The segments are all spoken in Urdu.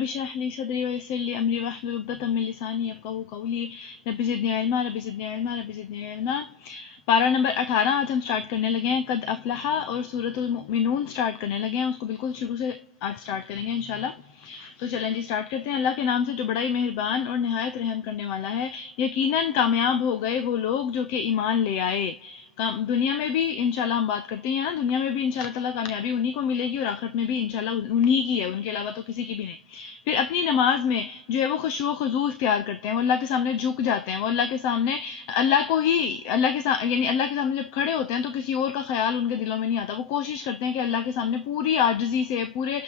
رب اشرح لي صدري ويسر لي امري واحلل عقدة من لساني يفقهوا قولي رب زدني علما رب زدنی علما رب زدنی علما۔ پارہ نمبر 18 آج ہم سٹارٹ کرنے لگے ہیں قد افلح، اور سورۃ المؤمنون سٹارٹ کرنے لگے ہیں، اس کو بالکل شروع سے آج سٹارٹ کریں گے انشاءاللہ۔ تو چلیں جی سٹارٹ کرتے ہیں۔ اللہ کے نام سے جو بڑا ہی مہربان اور نہایت رحم کرنے والا ہے۔ یقیناً کامیاب ہو گئے وہ لوگ جو کہ ایمان لے آئے۔ دنیا میں بھی انشاءاللہ ہم بات کرتے ہیں نا، دنیا میں بھی انشاءاللہ تعالیٰ کامیابی انہی کو ملے گی، اور آخرت میں بھی انشاءاللہ انہی کی ہے، ان کے علاوہ تو کسی کی بھی نہیں۔ پھر اپنی نماز میں جو ہے وہ خشوع و خضوع اختیار کرتے ہیں، وہ اللہ کے سامنے جھک جاتے ہیں، وہ اللہ کے سامنے اللہ کو ہی یعنی اللہ کے سامنے جب کھڑے ہوتے ہیں تو کسی اور کا خیال ان کے دلوں میں نہیں آتا، وہ کوشش کرتے ہیں کہ اللہ کے سامنے پوری عاجزی سے، پورے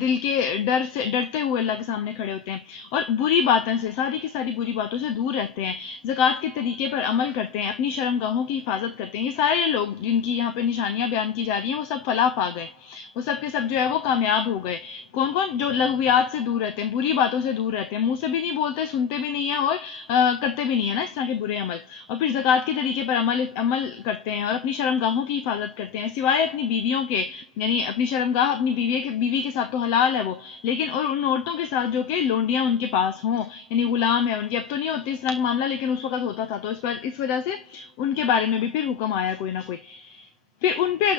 دل کے ڈر سے ڈرتے ہوئے اللہ کے سامنے کھڑے ہوتے ہیں، اور بری باتوں سے، ساری کی ساری بری باتوں سے دور رہتے ہیں، زکوٰۃ کے طریقے پر عمل کرتے ہیں، اپنی شرمگاہوں کی حفاظت کرتے ہیں۔ یہ سارے لوگ جن کی یہاں پہ نشانیاں بیان کی جا رہی ہیں وہ سب فلاح پا گئے، وہ سب کے سب جو ہے وہ کامیاب ہو گئے۔ کون کون؟ جو لغویات سے دور رہتے ہیں، بری باتوں سے دور رہتے ہیں، منہ سے بھی نہیں بولتے، سنتے بھی نہیں ہیں، اور کرتے بھی نہیں ہیں نا اس طرح کے برے عمل، اور پھر زکوٰۃ کے طریقے پر عمل کرتے ہیں، اور اپنی شرمگاہوں کی حفاظت کرتے ہیں، سوائے اپنی بیویوں کے، یعنی اپنی شرمگاہ اپنی بیوی کے ساتھ تو حلال ہے وہ، لیکن اور ان عورتوں کے ساتھ جو کہ لونڈیاں ان کے پاس ہوں، یعنی غلام ہے ان کی، اب تو نہیں ہوتی اس طرح کا معاملہ لیکن اس وقت ہوتا تھا، تو اس وجہ سے ان کے بارے میں بھی پھر حکم آیا کوئی نہ کوئی۔ پھر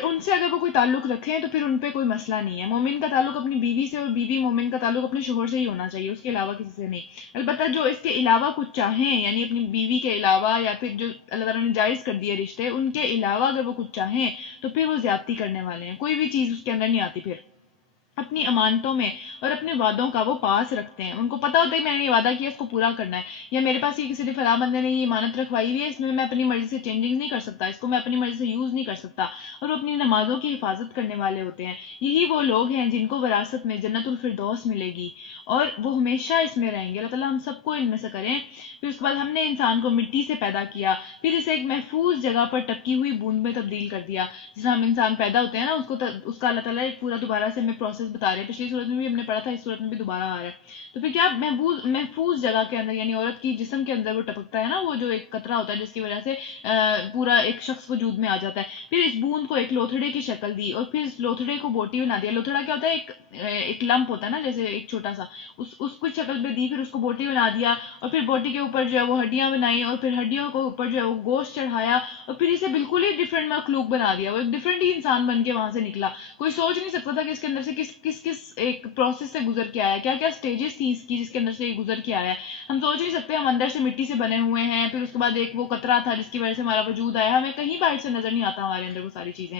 ان سے اگر وہ کوئی تعلق رکھیں تو پھر ان پہ کوئی مسئلہ نہیں ہے۔ مومن کا تعلق اپنی بیوی سے، اور بیوی مومن کا تعلق اپنے شوہر سے ہی ہونا چاہیے، اس کے علاوہ کسی سے نہیں۔ البتہ جو اس کے علاوہ کچھ چاہیں، یعنی اپنی بیوی کے علاوہ، یا پھر جو اللہ تعالیٰ نے جائز کر دیے رشتے، ان کے علاوہ اگر وہ کچھ چاہیں تو پھر وہ زیادتی کرنے والے ہیں، کوئی بھی چیز اس کے اندر نہیں آتی۔ پھر اپنی امانتوں میں اور اپنے وعدوں کا وہ پاس رکھتے ہیں، ان کو پتہ ہوتا ہے میں نے یہ وعدہ کیا اس کو پورا کرنا ہے، یا میرے پاس یہ کسی نے فلاں بندے نے یہ امانت رکھوائی ہوئی ہے، اس میں اپنی مرضی سے چینجنگ نہیں کر سکتا، اس کو میں اپنی مرضی سے یوز نہیں کر سکتا، اور وہ اپنی نمازوں کی حفاظت کرنے والے ہوتے ہیں۔ یہی وہ لوگ ہیں جن کو وراثت میں جنت الفردوس ملے گی، اور وہ ہمیشہ اس میں رہیں گے۔ اللہ تعالیٰ ہم سب کو ان میں سے کریں۔ پھر اس کے بعد ہم نے انسان کو مٹی سے پیدا کیا، پھر اسے ایک محفوظ جگہ پر ٹپکی ہوئی بوند میں تبدیل کر دیا۔ جس طرح ہم انسان پیدا ہوتے ہیں نا، اس کا اللہ تعالیٰ ایک پورا دوبارہ سے ہمیں پروسیس بتا رہے ہیں، پچھلی صورت میں بھی ہم نے پڑھا تھا، اس صورت میں بھی دوبارہ آ رہا ہے۔ تو پھر کیا محفوظ جگہ کے اندر، یعنی عورت کی جسم کے اندر وہ ٹپکتا ہے نا، وہ جو ایک قطرہ ہوتا ہے جس کی وجہ سے پورا ایک شخص وجود میں آ جاتا ہے۔ پھر اس بوند کو ایک لوتھڑے کی شکل دی، اور پھر اس لوتھڑے کو بوٹی بنا دیا۔ لوتھڑا کیا ہوتا ہے؟ ایک لمپ ہوتا ہے نا، جیسے ایک چھوٹا سا، اس کو شکل پہ دی، پھر اس کو بوٹی بنا دیا، اور پھر بوٹی کے اوپر جو ہے وہ ہڈیاں بنائی، اور پھر ہڈیوں کو اوپر جو ہے وہ گوشت چڑھایا، اور پھر اسے بالکل ہی ڈفرینٹ مخلوق بنا دیا، وہ ایک ڈفرینٹ ہی انسان بن کے وہاں سے نکلا۔ کوئی سوچ نہیں سکتا تھا کہ اس کے اندر سے کس ایک پروسیس سے گزر کے آیا، کیا کیا سٹیجز تھی اس کی جس کے اندر سے یہ گزر کے آیا ہے۔ ہم سوچ نہیں سکتے، ہم اندر سے مٹی سے بنے ہوئے ہیں، پھر اس کے بعد ایک وہ قطرہ تھا جس کی وجہ سے ہمارا وجود آیا، ہمیں کہیں باہر سے نظر نہیں آتا ہمارے اندر وہ ساری چیزیں۔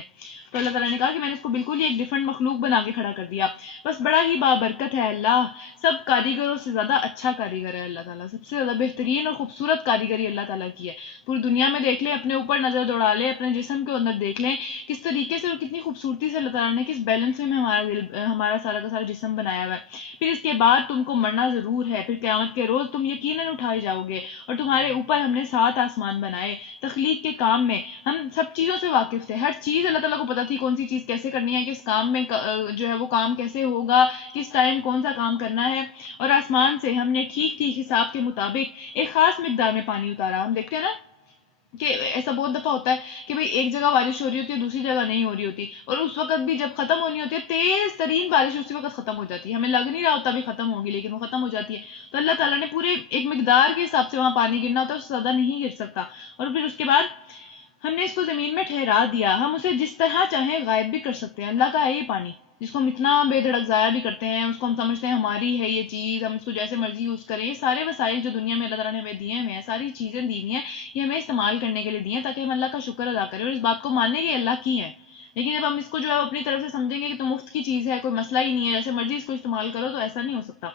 تو اللہ تعالیٰ نے کہا کہ میں نے اس کو بالکل ہی ایک ڈفرینٹ مخلوق بنا کے کھڑا کر دیا، بس بڑا ہی بابرکت ہے اللہ، سب کاریگروں سے زیادہ اچھا کاریگر ہے اللہ تعالیٰ، سب سے زیادہ بہترین اور خوبصورت کاریگری اللہ تعالیٰ کی ہے۔ پوری دنیا میں دیکھ لیں، اپنے اوپر نظر دوڑا لیں، اپنے جسم کے اندر دیکھ لیں، کس طریقے سے اور کتنی خوبصورتی سے اللہ تعالیٰ نے، کس بیلنس میں ہمارا سارا کا سارا جسم بنایا ہوا ہے۔ پھر اس کے بعد تم کو مرنا ضرور ہے، پھر قیامت کے روز تم یقیناً اٹھائے جاؤ گے، اور تمہارے اوپر ہم نے 7 آسمان بنائے۔ تخلیق کے کام میں ہم سب چیزوں سے واقف تھے، ہر چیز اللہ تعالیٰ کو پتا تھی کون سی چیز کیسے کرنی ہے، کس کام میں جو ہے وہ کام کیسے ہوگا، کس ٹائم کون سا کام کرنا ہے۔ اور آسمان سے ہم نے ٹھیک ٹھیک حساب کے مطابق ایک خاص مقدار میں پانی اتارا۔ ہم دیکھتے ہیں نا کہ ایسا بہت دفعہ ہوتا ہے کہ بھئی ایک جگہ بارش ہو رہی ہوتی ہے، دوسری جگہ نہیں ہو رہی ہوتی، اور اس وقت بھی جب ختم ہونی ہوتی ہے تیز ترین بارش اسی وقت ختم ہو جاتی ہے، ہمیں لگ نہیں رہا ہوتا بھی ختم ہوگی لیکن وہ ختم ہو جاتی ہے۔ تو اللہ تعالیٰ نے پورے ایک مقدار کے حساب سے وہاں پانی گرنا ہوتا ہے، اس سے زیادہ نہیں گر سکتا۔ اور پھر اس کے بعد ہم نے اس کو زمین میں ٹھہرا دیا، ہم اسے جس طرح چاہیں غائب بھی کر سکتے ہیں۔ اللہ کا ہے یہ پانی جس کو ہم اتنا بے دھڑک ضائع بھی کرتے ہیں، اس کو ہم سمجھتے ہیں ہماری ہے یہ چیز، ہم اس کو جیسے مرضی یوز کریں۔ یہ سارے وسائل جو دنیا میں اللہ تعالیٰ نے ہمیں دیے ہوئے ہیں، ساری چیزیں دی ہوئی ہیں، یہ ہمیں استعمال کرنے کے لیے دی ہیں تاکہ ہم اللہ کا شکر ادا کریں اور اس بات کو مانیں کہ اللہ کی ہے۔ لیکن جب ہم اس کو جو ہے اپنی طرف سے سمجھیں گے کہ تو مفت کی چیز ہے، کوئی مسئلہ ہی نہیں ہے، جیسے مرضی اس کو استعمال کرو، تو ایسا نہیں ہو سکتا۔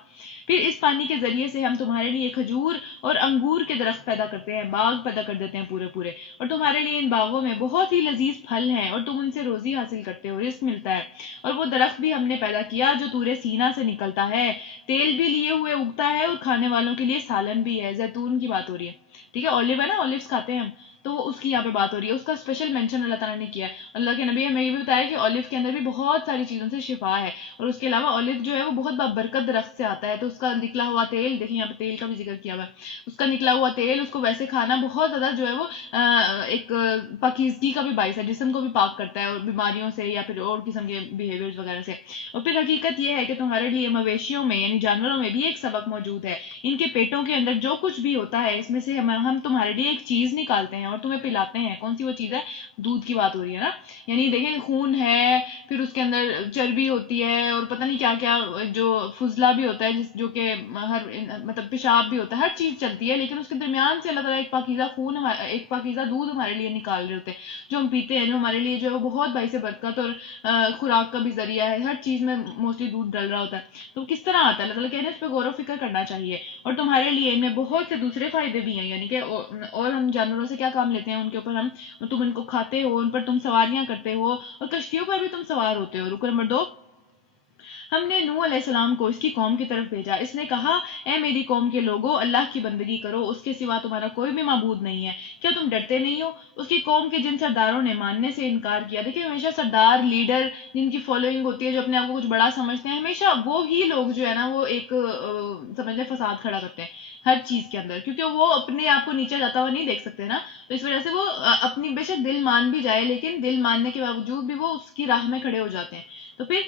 پھر اس پانی کے ذریعے سے ہم تمہارے لیے کھجور اور انگور کے درخت پیدا کرتے ہیں، باغ پیدا کر دیتے ہیں پورے، اور تمہارے لیے ان باغوں میں بہت ہی لذیذ پھل ہیں، اور تم ان سے روزی حاصل کرتے ہو، رزق ملتا ہے۔ اور وہ درخت بھی ہم نے پیدا کیا جو تورے سینا سے نکلتا ہے، تیل بھی لیے ہوئے اگتا ہے، اور کھانے والوں کے لیے سالن بھی ہے۔ زیتون کی بات ہو رہی ہے، ٹھیک ہے، اولیو ہے نا، اولیوز کھاتے ہیں ہم، تو وہ اس کی یہاں پہ بات ہو رہی ہے، اس کا اسپیشل مینشن اللہ تعالیٰ نے کیا ہے. اللہ کے نبی ہمیں یہ بھی بتایا کہ اولیو کے اندر بھی بہت ساری چیزوں سے شفا ہے، اور اس کے علاوہ اولیو جو ہے وہ بہت برکت درخت سے آتا ہے، تو اس کا نکلا ہوا تیل، دیکھیں یہاں پہ تیل کا بھی ذکر کیا ہوا ہے، اس کا نکلا ہوا تیل اس کو ویسے کھانا بہت زیادہ جو ہے وہ ایک پاکیزگی کا بھی باعث ہے، جسم کو بھی پاک کرتا ہے اور بیماریوں سے یا پھر اور قسم کے بیہیویئرز وغیرہ سے. اور پھر حقیقت یہ ہے کہ تمہارے لیے مویشیوں میں یعنی جانوروں میں بھی ایک سبق موجود ہے. ان کے پیٹوں کے اندر جو کچھ بھی ہوتا ہے اس میں سے ہم تمہارے لیے ایک چیز نکالتے ہیں اور تمہیں پلاتے ہیں. کون سی وہ چیز ہے؟ دودھ کی بات ہو رہی ہے نا. یعنی دیکھیں خون ہے، پھر اس کے اندر چربی ہوتی ہے اور پتہ نہیں کیا کیا، جو فضلہ بھی ہوتا ہے جو کہ ہر مطلب پیشاب بھی ہوتا ہے، ہر چیز چلتی ہے، لیکن اس کے درمیان سے اللہ تعالیٰ ایک پاکیزہ خون، ایک پاکیزہ دودھ ہمارے لیے نکال رہے ہوتے ہیں جو ہم پیتے ہیں، جو ہمارے لیے جو ہے وہ بہت باعث برکت اور خوراک کا بھی ذریعہ ہے. ہر چیز میں موسٹلی دودھ ڈل رہا ہوتا ہے. تو کس طرح آتا ہے؟ اللہ تعالیٰ کہہ رہے ہیں اس پہ غور و فکر کرنا چاہیے، اور تمہارے لیے ان میں بہت سے دوسرے فائدے بھی ہیں. یعنی کہ اور ہم جانوروں سے کیا کام لیتے ہیں؟ ان کے اوپر تم ان کو کھاتے ہو، ان پر تم سواریاں کرتے ہو، اور کشتیوں پر بھی تم سوار ہوتے ہو. رکو نمبر 2، ہم نے نوح علیہ السلام کو اس کی قوم کی طرف بھیجا. اس نے کہا اے میری قوم کے لوگوں، اللہ کی بندگی کرو، اس کے سوا تمہارا کوئی بھی معبود نہیں ہے. کیا تم ڈرتے نہیں ہو؟ اس کی قوم کے جن سرداروں نے ماننے سے انکار کیا. دیکھیں ہمیشہ سردار، لیڈر جن کی فالوئنگ ہوتی ہے، جو اپنے آپ کو کچھ بڑا سمجھتے ہیں، ہمیشہ وہی لوگ جو ہے نا وہ ایک سمجھ لیں فساد کھڑا کرتے ہیں ہر چیز کے اندر، کیونکہ وہ اپنے آپ کو نیچے جاتا ہوا نہیں دیکھ سکتے نا. تو اس وجہ سے وہ اپنی بے شک دل مان بھی جائے، لیکن دل ماننے کے باوجود بھی وہ اس کی راہ میں کھڑے ہو جاتے ہیں. تو پھر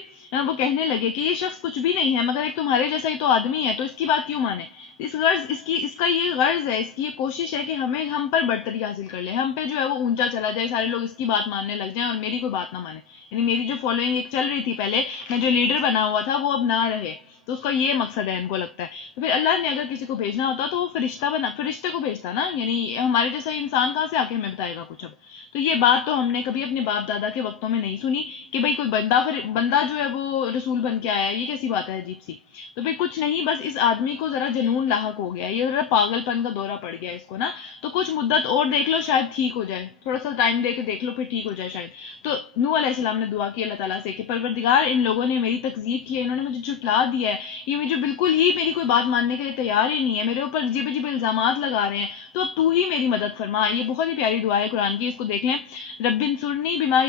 وہ کہنے لگے کہ یہ شخص کچھ بھی نہیں ہے مگر ایک تمہارے جیسا ہی تو آدمی ہے، تو اس کی بات کیوں مانے؟ اس کا یہ غرض ہے، اس کی یہ کوشش ہے کہ ہم پر برتری حاصل کر لے، ہم پہ جو ہے وہ اونچا چلا جائے، سارے لوگ اس کی بات ماننے لگ جائیں اور میری کوئی بات نہ مانے. یعنی میری جو فالوئنگ ایک چل رہی تھی پہلے، میں جو لیڈر بنا ہوا تھا وہ اب نہ رہے. تو اس کا یہ مقصد ہے، ان کو لگتا ہے. تو پھر اللہ نے اگر کسی کو بھیجنا ہوتا تو وہ فرشتے کو بھیجتا نا. یعنی ہمارے جیسا انسان کہاں سے آ کے ہمیں بتائے گا کچھ اب؟ تو یہ بات تو ہم نے کبھی اپنے باپ دادا کے وقتوں میں نہیں سنی کہ بھئی کوئی بندہ جو ہے وہ رسول بن کے آیا ہے. یہ کیسی بات ہے عجیب سی. تو پھر کچھ نہیں، بس اس آدمی کو ذرا جنون لاحق ہو گیا، یہ ذرا پاگل پن کا دورہ پڑ گیا اس کو نا. تو کچھ مدت اور دیکھ لو، شاید ٹھیک ہو جائے، تھوڑا سا ٹائم دے کے دیکھ لو، پھر ٹھیک ہو جائے شاید. تو نوح علیہ السلام نے دعا کی اللہ تعالیٰ سے کہ پروردگار، ان لوگوں نے میری تکذیب کی ہے، انہوں نے مجھے جھٹلا دیا ہے، یہ مجھے بالکل ہی میری کوئی بات ماننے کے لیے تیار ہی نہیں ہے، میرے اوپر عجیب عجیب الزامات لگا رہے ہیں، تو اب تو ہی میری مدد فرما. یہ بہت ہی پیاری دعا ہے قرآن کی، اس کو دیکھ لیں. رب انصرنی بما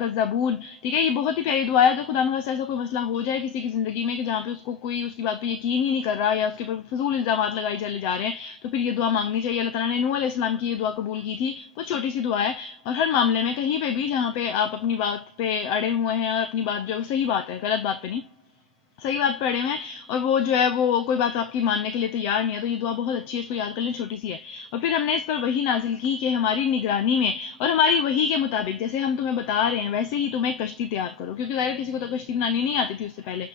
کذبون. ٹھیک ہے، یہ بہت ہی پیاری دعا ہے. اگر خدا نخواستہ ایسا کوئی مسئلہ ہو جائے کسی کی زندگی میں کہ جہاں پہ اس کو کوئی اس کی بات پہ یقین ہی نہیں کر رہا یا اس کے اوپر فضول الزامات لگائی چلے جا رہے ہیں، تو پھر یہ دعا مانگنی چاہیے. اللہ تعالیٰ نے نوح علیہ السلام کی یہ دعا قبول کی تھی. وہ چھوٹی سی دعا ہے، اور ہر معاملے میں کہیں پہ بھی جہاں پہ آپ اپنی بات پہ اڑے ہوئے ہیں اور اپنی بات جو ہے صحیح بات ہے، غلط بات پہ نہیں، صحیح بات پہ اڑے ہوئے ہیں، اور وہ جو ہے وہ کوئی بات آپ کی ماننے کے لیے تیار نہیں ہے، تو یہ دعا بہت اچھی ہے، اس کو یاد کر لیں، چھوٹی سی ہے. اور پھر ہم نے اس پر وحی نازل کی کہ ہماری نگرانی میں اور ہماری وحی کے مطابق جیسے ہم تمہیں بتا رہے ہیں ویسے ہی تم ایک کشتی تیار کرو، کیونکہ ظاہر کسی کو تو کشتی بنانی نہیں آتی تھی اس سے پہلے.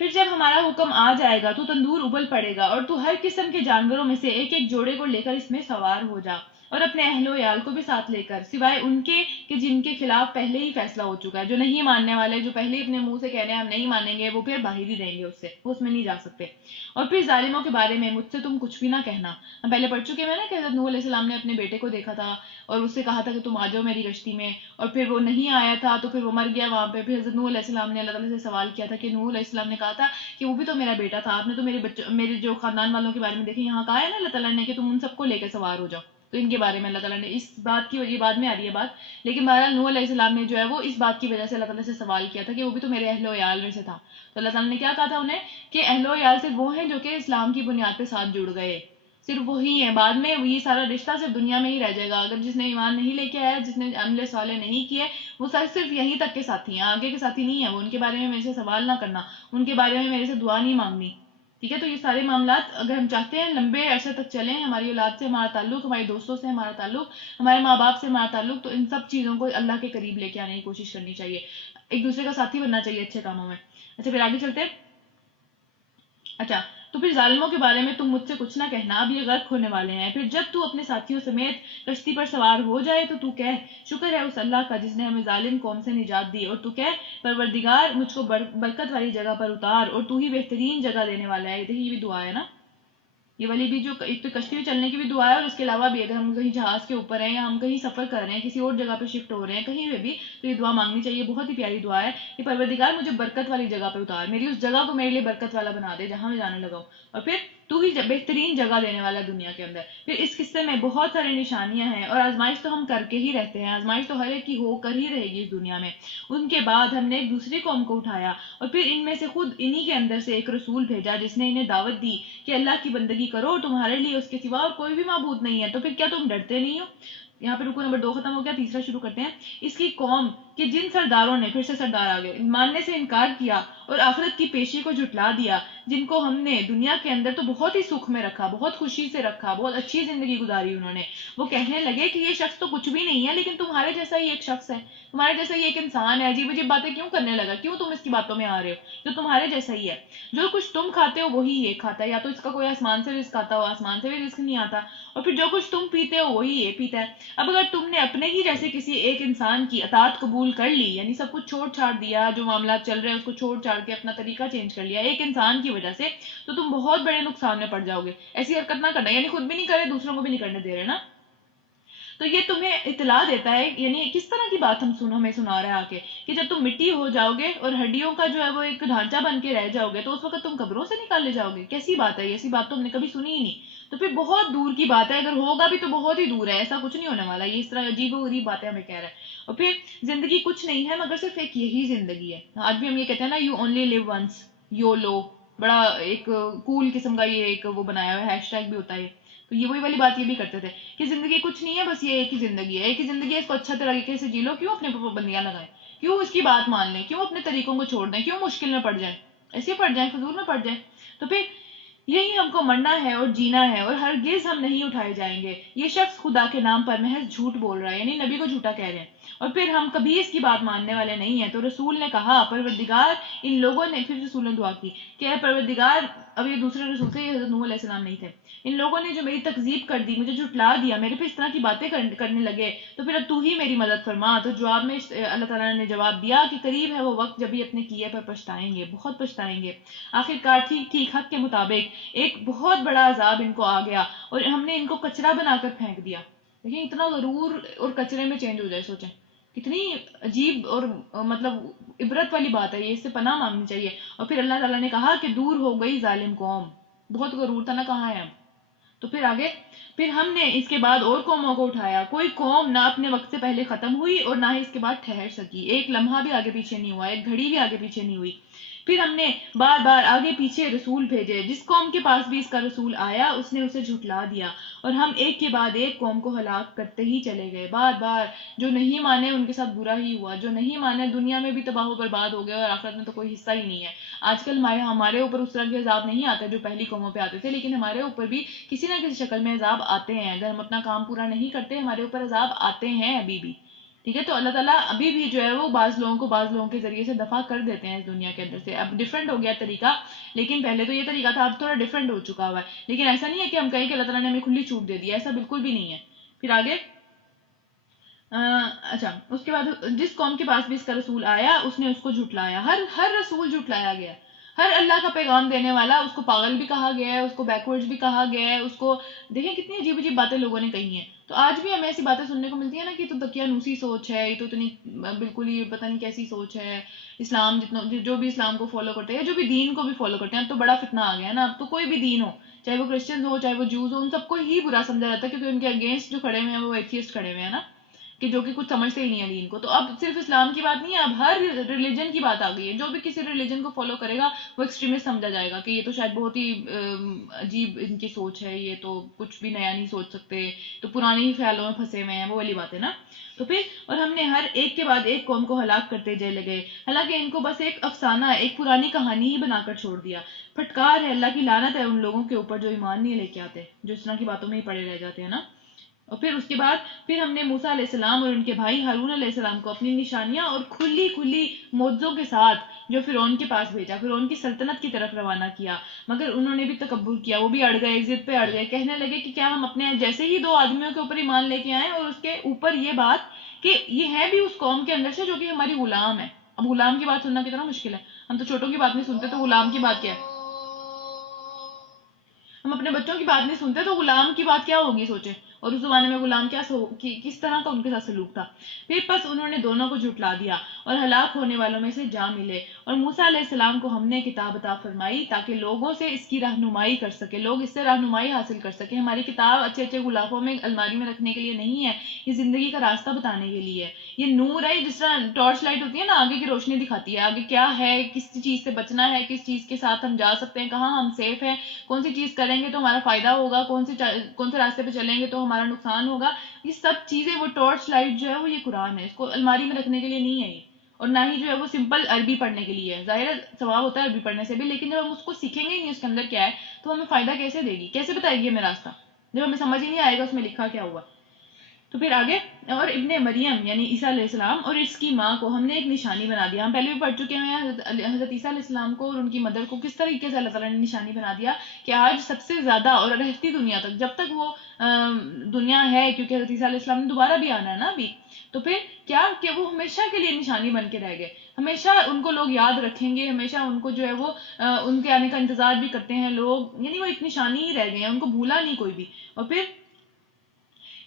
پھر جب ہمارا حکم آ جائے گا تو تندور ابل پڑے گا، اور تو ہر قسم کے جانوروں میں سے ایک ایک جوڑے کو لے کر اس میں سوار ہو جا، اور اپنے اہل و عیال کو بھی ساتھ لے کر، سوائے ان کے کہ جن کے خلاف پہلے ہی فیصلہ ہو چکا ہے، جو نہیں ماننے والے، جو پہلے ہی اپنے منہ سے کہہ رہے ہیں ہم نہیں مانیں گے، وہ پھر باہر ہی رہیں گے، وہ اس میں نہیں جا سکتے. اور پھر ظالموں کے بارے میں مجھ سے تم کچھ بھی نہ کہنا. ہم پہلے پڑھ چکے ہیں نا کہ حضرت نوح علیہ السلام نے اپنے بیٹے کو دیکھا تھا اور اس سے کہا تھا کہ تم آ جاؤ میری کشتی میں، اور پھر وہ نہیں آیا تھا تو پھر وہ مر گیا وہاں پہ. پھر حضرت نوح علیہ السلام نے اللہ تعالیٰ سے سوال کیا تھا کہ نوح علیہ السلام نے کہا تھا کہ وہ بھی تو میرا بیٹا تھا، آپ نے تو میرے جو خاندان والوں کے بارے میں دیکھیں یہاں کہا ہے نا اللہ تعالیٰ نے کہ تم ان سب کو لے کے سوار ہو جاؤ. تو ان کے بارے میں اللہ تعالیٰ نے اس بات کی، یہ بعد میں آ رہی ہے بات، لیکن بہرحال نوح علیہ السلام نے جو ہے وہ اس بات کی وجہ سے اللہ تعالیٰ سے سوال کیا تھا کہ وہ بھی تو میرے اہل و عیال میں سے تھا. تو اللہ تعالیٰ نے کیا کہا تھا انہیں کہ اہل و عیال سے وہ ہیں جو کہ اسلام کی بنیاد پہ ساتھ جڑ گئے، صرف وہی ہیں. بعد میں یہ سارا رشتہ صرف دنیا میں ہی رہ جائے گا. اگر جس نے ایمان نہیں لے کے آیا، جس نے عمل صالح نہیں کیے، وہ صرف یہیں تک کے ساتھی ہیں، آگے کے ساتھی نہیں ہیں. وہ ان کے بارے میں میرے سے سوال نہ کرنا، ان کے بارے میں میرے سے دعا نہیں مانگنی. ٹھیک ہے، تو یہ سارے معاملات اگر ہم چاہتے ہیں لمبے عرصے تک چلیں، ہماری اولاد سے ہمارا تعلق، ہمارے دوستوں سے ہمارا تعلق، ہمارے ماں باپ سے ہمارا تعلق، تو ان سب چیزوں کو اللہ کے قریب لے کے آنے کی کوشش کرنی چاہیے، ایک دوسرے کا ساتھی بننا چاہیے اچھے کاموں میں. اچھا پھر آگے چلتے ہیں. اچھا تو پھر ظالموں کے بارے میں تم مجھ سے کچھ نہ کہنا، اب یہ غرق ہونے والے ہیں. پھر جب تو اپنے ساتھیوں سمیت کشتی پر سوار ہو جائے تو کہہ شکر ہے اس اللہ کا جس نے ہمیں ظالم قوم سے نجات دی، اور تو کہہ پروردگار مجھ کو برکت والی جگہ پر اتار، اور تو ہی بہترین جگہ دینے والا ہے. یہ بھی دعا ہے نا، یہ والی بھی، جو ایک تو کشتی میں چلنے کی بھی دعا ہے، اور اس کے علاوہ بھی اگر ہم کہیں جہاز کے اوپر ہیں یا ہم کہیں سفر کر رہے ہیں، کسی اور جگہ پہ شفٹ ہو رہے ہیں، کہیں پہ بھی، تو یہ دعا مانگنی چاہیے. بہت ہی پیاری دعا ہے کہ پروردگار مجھے برکت والی جگہ پہ اتار، میری اس جگہ کو میرے لیے برکت والا بنا دے جہاں میں جانے لگا ہوں. اور پھر تو ہی بہترین جگہ دینے والا دنیا کے اندر. پھر اس قصے میں بہت سارے نشانیاں ہیں اور آزمائش تو ہم کر کے ہی رہتے ہیں, آزمائش تو ہر ایک کی ہو کر ہی رہے گی اس دنیا میں. ان کے بعد ہم نے ایک دوسری قوم کو اٹھایا اور پھر ان میں سے خود انہی کے اندر سے ایک رسول بھیجا جس نے انہیں دعوت دی کہ اللہ کی بندگی کرو اور تمہارے لیے اس کے سوا اور کوئی بھی معبود نہیں ہے, تو پھر کیا تم ڈرتے نہیں ہو. یہاں پہ رکو نمبر 2 ختم ہو گیا, تیسرا شروع کرتے ہیں. اس کی قوم کہ جن سرداروں نے, پھر سے سردار آ گئے, ماننے سے انکار کیا اور آخرت کی پیشی کو جھٹلا دیا, جن کو ہم نے دنیا کے اندر تو بہت ہی سکھ میں رکھا, بہت خوشی سے رکھا, بہت اچھی زندگی گزاری انہوں نے. وہ کہنے لگے کہ یہ شخص تو کچھ بھی نہیں ہے لیکن تمہارے جیسا ہی ایک شخص ہے, تمہارے جیسا ہی ایک انسان ہے, عجیب عجیب باتیں کیوں کرنے لگا, کیوں تم اس کی باتوں میں آ رہے ہو, جو تمہارے جیسا ہی ہے. جو کچھ تم کھاتے ہو وہی یہ کھاتا ہے, یا تو اس کا کوئی آسمان سے رزق آتا ہو, آسمان سے بھی رزق نہیں آتا, اور پھر جو کچھ تم پیتے ہو وہی یہ پیتا ہے. اب اگر تم نے اپنے ہی جیسے کسی ایک انسان کی اطاعت قبول کر لی, یعنی سب کچھ چھوڑ چھاڑ دیا, جو معاملات چل رہے ہیں اس کو چھوڑ چھاڑ کے اپنا طریقہ چینج کر لیا ایک انسان کی وجہ سے, تو تم بہت بڑے نقصان میں پڑ جاؤ گے. ایسی حرکت نہ کرنا, یعنی خود بھی نہیں کرے دوسروں کو بھی نہیں کرنے دے رہے نا. تو یہ تمہیں اطلاع دیتا ہے, یعنی کس طرح کی بات ہمیں سنا رہا ہے آ کے, کہ جب تم مٹی ہو جاؤ گے اور ہڈیوں کا جو ہے وہ ایک ڈھانچہ بن کے رہ جاؤ گے تو اس وقت تم قبروں سے نکالے جاؤ گے. کیسی بات ہے, ایسی بات تو ہم نے کبھی سنی ہی نہیں. تو پھر بہت دور کی بات ہے, اگر ہوگا بھی تو بہت ہی دور ہے, ایسا کچھ نہیں ہونے والا. یہ اس طرح عجیب و غریب باتیں ہمیں کہہ رہا ہے. اور پھر زندگی کچھ نہیں ہے مگر صرف ایک یہی زندگی ہے. آج بھی ہم یہ کہتے ہیں نا, you only live once, YOLO, بڑا ایک کول قسم کا یہ ایک وہ بنایا ہوا ہے, ہیش ٹیگ بھی ہوتا ہے. تو یہ وہی والی بات یہ بھی کرتے تھے کہ زندگی کچھ نہیں ہے, بس یہ ایک ہی زندگی ہے, ایک ہی زندگی ہے, اس کو اچھا طریقے سے جی لو. کیوں اپنے پابندیاں لگائیں, کیوں اس کی بات مان لیں, کیوں اپنے طریقوں کو چھوڑ دیں, کیوں مشکل میں پڑ جائیں, ایسے پڑ جائیں, فضول میں پڑ جائیں. تو پھر یہی ہم کو مرنا ہے اور جینا ہے, اور ہرگز ہم نہیں اٹھائے جائیں گے. یہ شخص خدا کے نام پر محض جھوٹ بول رہا ہے, یعنی نبی کو جھوٹا کہہ رہے ہیں, اور پھر ہم کبھی اس کی بات ماننے والے نہیں ہیں. تو رسول نے کہا, پروردگار ان لوگوں نے, پھر رسول نے دعا کی کہ اے پروردگار, اب یہ دوسرے رسول تھے, یہ حضرت نوح علیہ السلام نہیں تھے, ان لوگوں نے جو میری تکذیب کر دی, مجھے جھٹلا دیا, میرے پہ اس طرح کی باتیں کرنے لگے, تو پھر اب تو ہی میری مدد فرما. تو جواب میں اللہ تعالیٰ نے جواب دیا کہ قریب ہے وہ وقت جب یہ اپنے کیے پر پچھتائیں گے, بہت پچھتائیں گے. آخرکار ٹھیک ٹھیک حق کے مطابق ایک بہت بڑا عذاب ان کو آ گیا اور ہم نے ان کو کچرا بنا کر پھینک دیا. لیکن اتنا غرور اور کچرے میں چینج ہو جائے, سوچیں کتنی عجیب اور مطلب عبرت والی بات ہے یہ, اس سے پناہ مانگنی چاہیے. اور پھر اللہ تعالیٰ نے کہا کہ دور ہو گئی ظالم قوم, بہت غرور تھا نا, کہاں ہے اب. تو پھر آگے, پھر ہم نے اس کے بعد اور قوموں کو اٹھایا, کوئی قوم نہ اپنے وقت سے پہلے ختم ہوئی اور نہ ہی اس کے بعد ٹھہر سکی, ایک لمحہ بھی آگے پیچھے نہیں ہوا, ایک گھڑی بھی آگے پیچھے نہیں ہوئی. پھر ہم نے بار بار آگے پیچھے رسول بھیجے, جس قوم کے پاس بھی اس کا رسول آیا اس نے اسے جھٹلا دیا, اور ہم ایک کے بعد ایک قوم کو ہلاک کرتے ہی چلے گئے. بار بار جو نہیں مانے ان کے ساتھ برا ہی ہوا, جو نہیں مانے دنیا میں بھی تباہ و برباد ہو گئے اور آخرت میں تو کوئی حصہ ہی نہیں ہے. آج کل ہمارے اوپر اس طرح کے عذاب نہیں آتے جو پہلی قوموں پہ آتے تھے, لیکن ہمارے اوپر بھی کسی نہ کسی شکل میں عذاب آتے ہیں. اگر ہم اپنا کام پورا نہیں کرتے ہمارے اوپر عذاب آتے ہیں ابھی بھی, ٹھیک ہے. تو اللہ تعالیٰ ابھی بھی جو ہے وہ بعض لوگوں کے ذریعے سے دفع کر دیتے ہیں اس دنیا کے اندر سے. اب ڈفرینٹ ہو گیا طریقہ, لیکن پہلے تو یہ طریقہ تھا, اب تھوڑا ڈفرینٹ ہو چکا ہوا ہے. لیکن ایسا نہیں ہے کہ ہم کہیں کہ اللہ تعالیٰ نے ہمیں کھلی چھوٹ دے دی, ایسا بالکل بھی نہیں ہے. پھر آگے اچھا, اس کے بعد جس قوم کے پاس بھی اس کا رسول آیا اس نے اس کو جھٹلایا. ہر رسول جھٹلایا گیا, ہر اللہ کا پیغام دینے والا, اس کو پاگل بھی کہا گیا ہے, اس کو بیکورڈز بھی کہا گیا ہے, اس کو دیکھیں کتنی عجیب عجیب باتیں لوگوں نے کہی ہیں. تو آج بھی ہمیں ایسی باتیں سننے کو ملتی ہیں نا کہ تو دقیانوسی سوچ ہے, یہ تو اتنی بالکل ہی پتہ نہیں کیسی سوچ ہے. اسلام جتنا جو بھی اسلام کو فالو کرتے ہیں, جو بھی دین کو بھی فالو کرتے ہیں, اب تو بڑا فتنہ آ گیا ہے نا. اب تو کوئی بھی دین ہو, چاہے وہ کرسچنز ہو چاہے وہ جوز ہو, ان سب کو ہی برا سمجھا جاتا ہے, کیونکہ ان کے اگینسٹ جو کھڑے ہوئے ہیں وہ ایتھیسٹ کھڑے ہوئے ہیں نا, کہ جو کہ کچھ سمجھتے ہی نہیں ہے دین کو. تو اب صرف اسلام کی بات نہیں ہے, اب ہر ریلیجن کی بات آ گئی ہے. جو بھی کسی ریلیجن کو فالو کرے گا وہ ایکسٹریمسٹ سمجھا جائے گا, کہ یہ تو شاید بہت ہی عجیب ان کی سوچ ہے, یہ تو کچھ بھی نیا نہیں سوچ سکتے, تو پرانے ہی خیالوں میں پھنسے ہوئے ہیں, وہ والی بات ہے نا. تو پھر اور ہم نے ہر ایک کے بعد ایک قوم کو ہلاک کرتے چلے گئے, حالانکہ ان کو بس ایک افسانہ, ایک پرانی کہانی ہی بنا کر چھوڑ دیا. پھٹکار ہے, اللہ کی لعنت ہے ان لوگوں کے اوپر جو ایمان نہیں لے کے آتے, جو اس طرح کی باتوں میں ہی پڑے رہ جاتے ہیں نا. اور پھر اس کے بعد پھر ہم نے موسیٰ علیہ السلام اور ان کے بھائی ہارون علیہ السلام کو اپنی نشانیاں اور کھلی معجزوں کے ساتھ جو فرعون کے پاس بھیجا, فرعون کی سلطنت کی طرف روانہ کیا. مگر انہوں نے بھی تکبر کیا, وہ بھی اڑ گئے, ضد پہ اڑ گئے, کہنے لگے کہ کیا ہم اپنے جیسے ہی 2 آدمیوں کے اوپر ایمان لے کے آئیں, اور اس کے اوپر یہ بات کہ یہ ہے بھی اس قوم کے اندر سے جو کہ ہماری غلام ہے. اب غلام کی بات سننا کتنا مشکل ہے, ہم تو چھوٹوں کی بات نہیں سنتے, تو غلام کی بات کیا ہے. ہم اپنے بچوں کی بات نہیں سنتے, تو غلام کی بات کیا ہوگی, سوچیں. اور اس زمانے میں غلام کس طرح کا ان کے ساتھ سلوک تھا. پھر پس انہوں نے دونوں کو جھٹلا دیا اور ہلاک ہونے والوں میں سے جا ملے. اور موسیٰ علیہ السلام کو ہم نے کتاب عطا فرمائی تاکہ لوگوں سے اس کی رہنمائی کر سکے, لوگ اس سے رہنمائی حاصل کر سکے. ہماری کتاب اچھے اچھے غلافوں میں الماری میں رکھنے کے لیے نہیں ہے, یہ زندگی کا راستہ بتانے کے لیے ہے. یہ نور ہے, جس طرح ٹارچ لائٹ ہوتی ہے نا, آگے کی روشنی دکھاتی ہے, آگے کیا ہے, کس چیز سے بچنا ہے, کس چیز کے ساتھ ہم جا سکتے ہیں, کہاں ہم سیف ہیں, کون سی چیز کریں گے تو ہمارا فائدہ ہوگا, کون سے راستے پہ چلیں گے تو ہمارا نقصان ہوگا. یہ سب چیزیں, وہ ٹارچ لائٹ جو ہے وہ یہ قرآن ہے. اس کو الماری میں رکھنے کے لیے نہیں ہے یہ, اور نہ ہی جو ہے وہ سمپل عربی پڑھنے کے لیے ہے. ظاہر ثواب ہوتا ہے عربی پڑھنے سے بھی, لیکن جب ہم اس کو سیکھیں گے ہی نہیں اس کے اندر کیا ہے, تو ہمیں فائدہ کیسے دے گی, کیسے بتائے گی ہمیں راستہ, جب ہمیں سمجھ ہی نہیں آئے گا اس میں لکھا کیا ہوا. تو پھر آگے, اور ابن مریم یعنی عیسیٰ علیہ السلام اور اس کی ماں کو ہم نے ایک نشانی بنا دیا. ہم پہلے بھی پڑھ چکے ہیں حضرت عیسیٰ علیہ السلام کو اور ان کی مدر کو کس طریقے سے اللہ تعالیٰ نے نشانی بنا دیا کہ آج سب سے زیادہ اور رہتی دنیا تک, جب تک وہ دنیا ہے, کیونکہ حضرت عیسیٰ علیہ السلام نے دوبارہ بھی آنا ہے نا ابھی, تو پھر کیا کہ وہ ہمیشہ کے لیے نشانی بن کے رہ گئے. ہمیشہ ان کو لوگ یاد رکھیں گے, ہمیشہ ان کو جو ہے وہ ان کے آنے کا انتظار بھی کرتے ہیں لوگ, یعنی وہ ایک نشانی ہی رہ گئے ہیں, ان کو بھولا نہیں کوئی بھی. اور پھر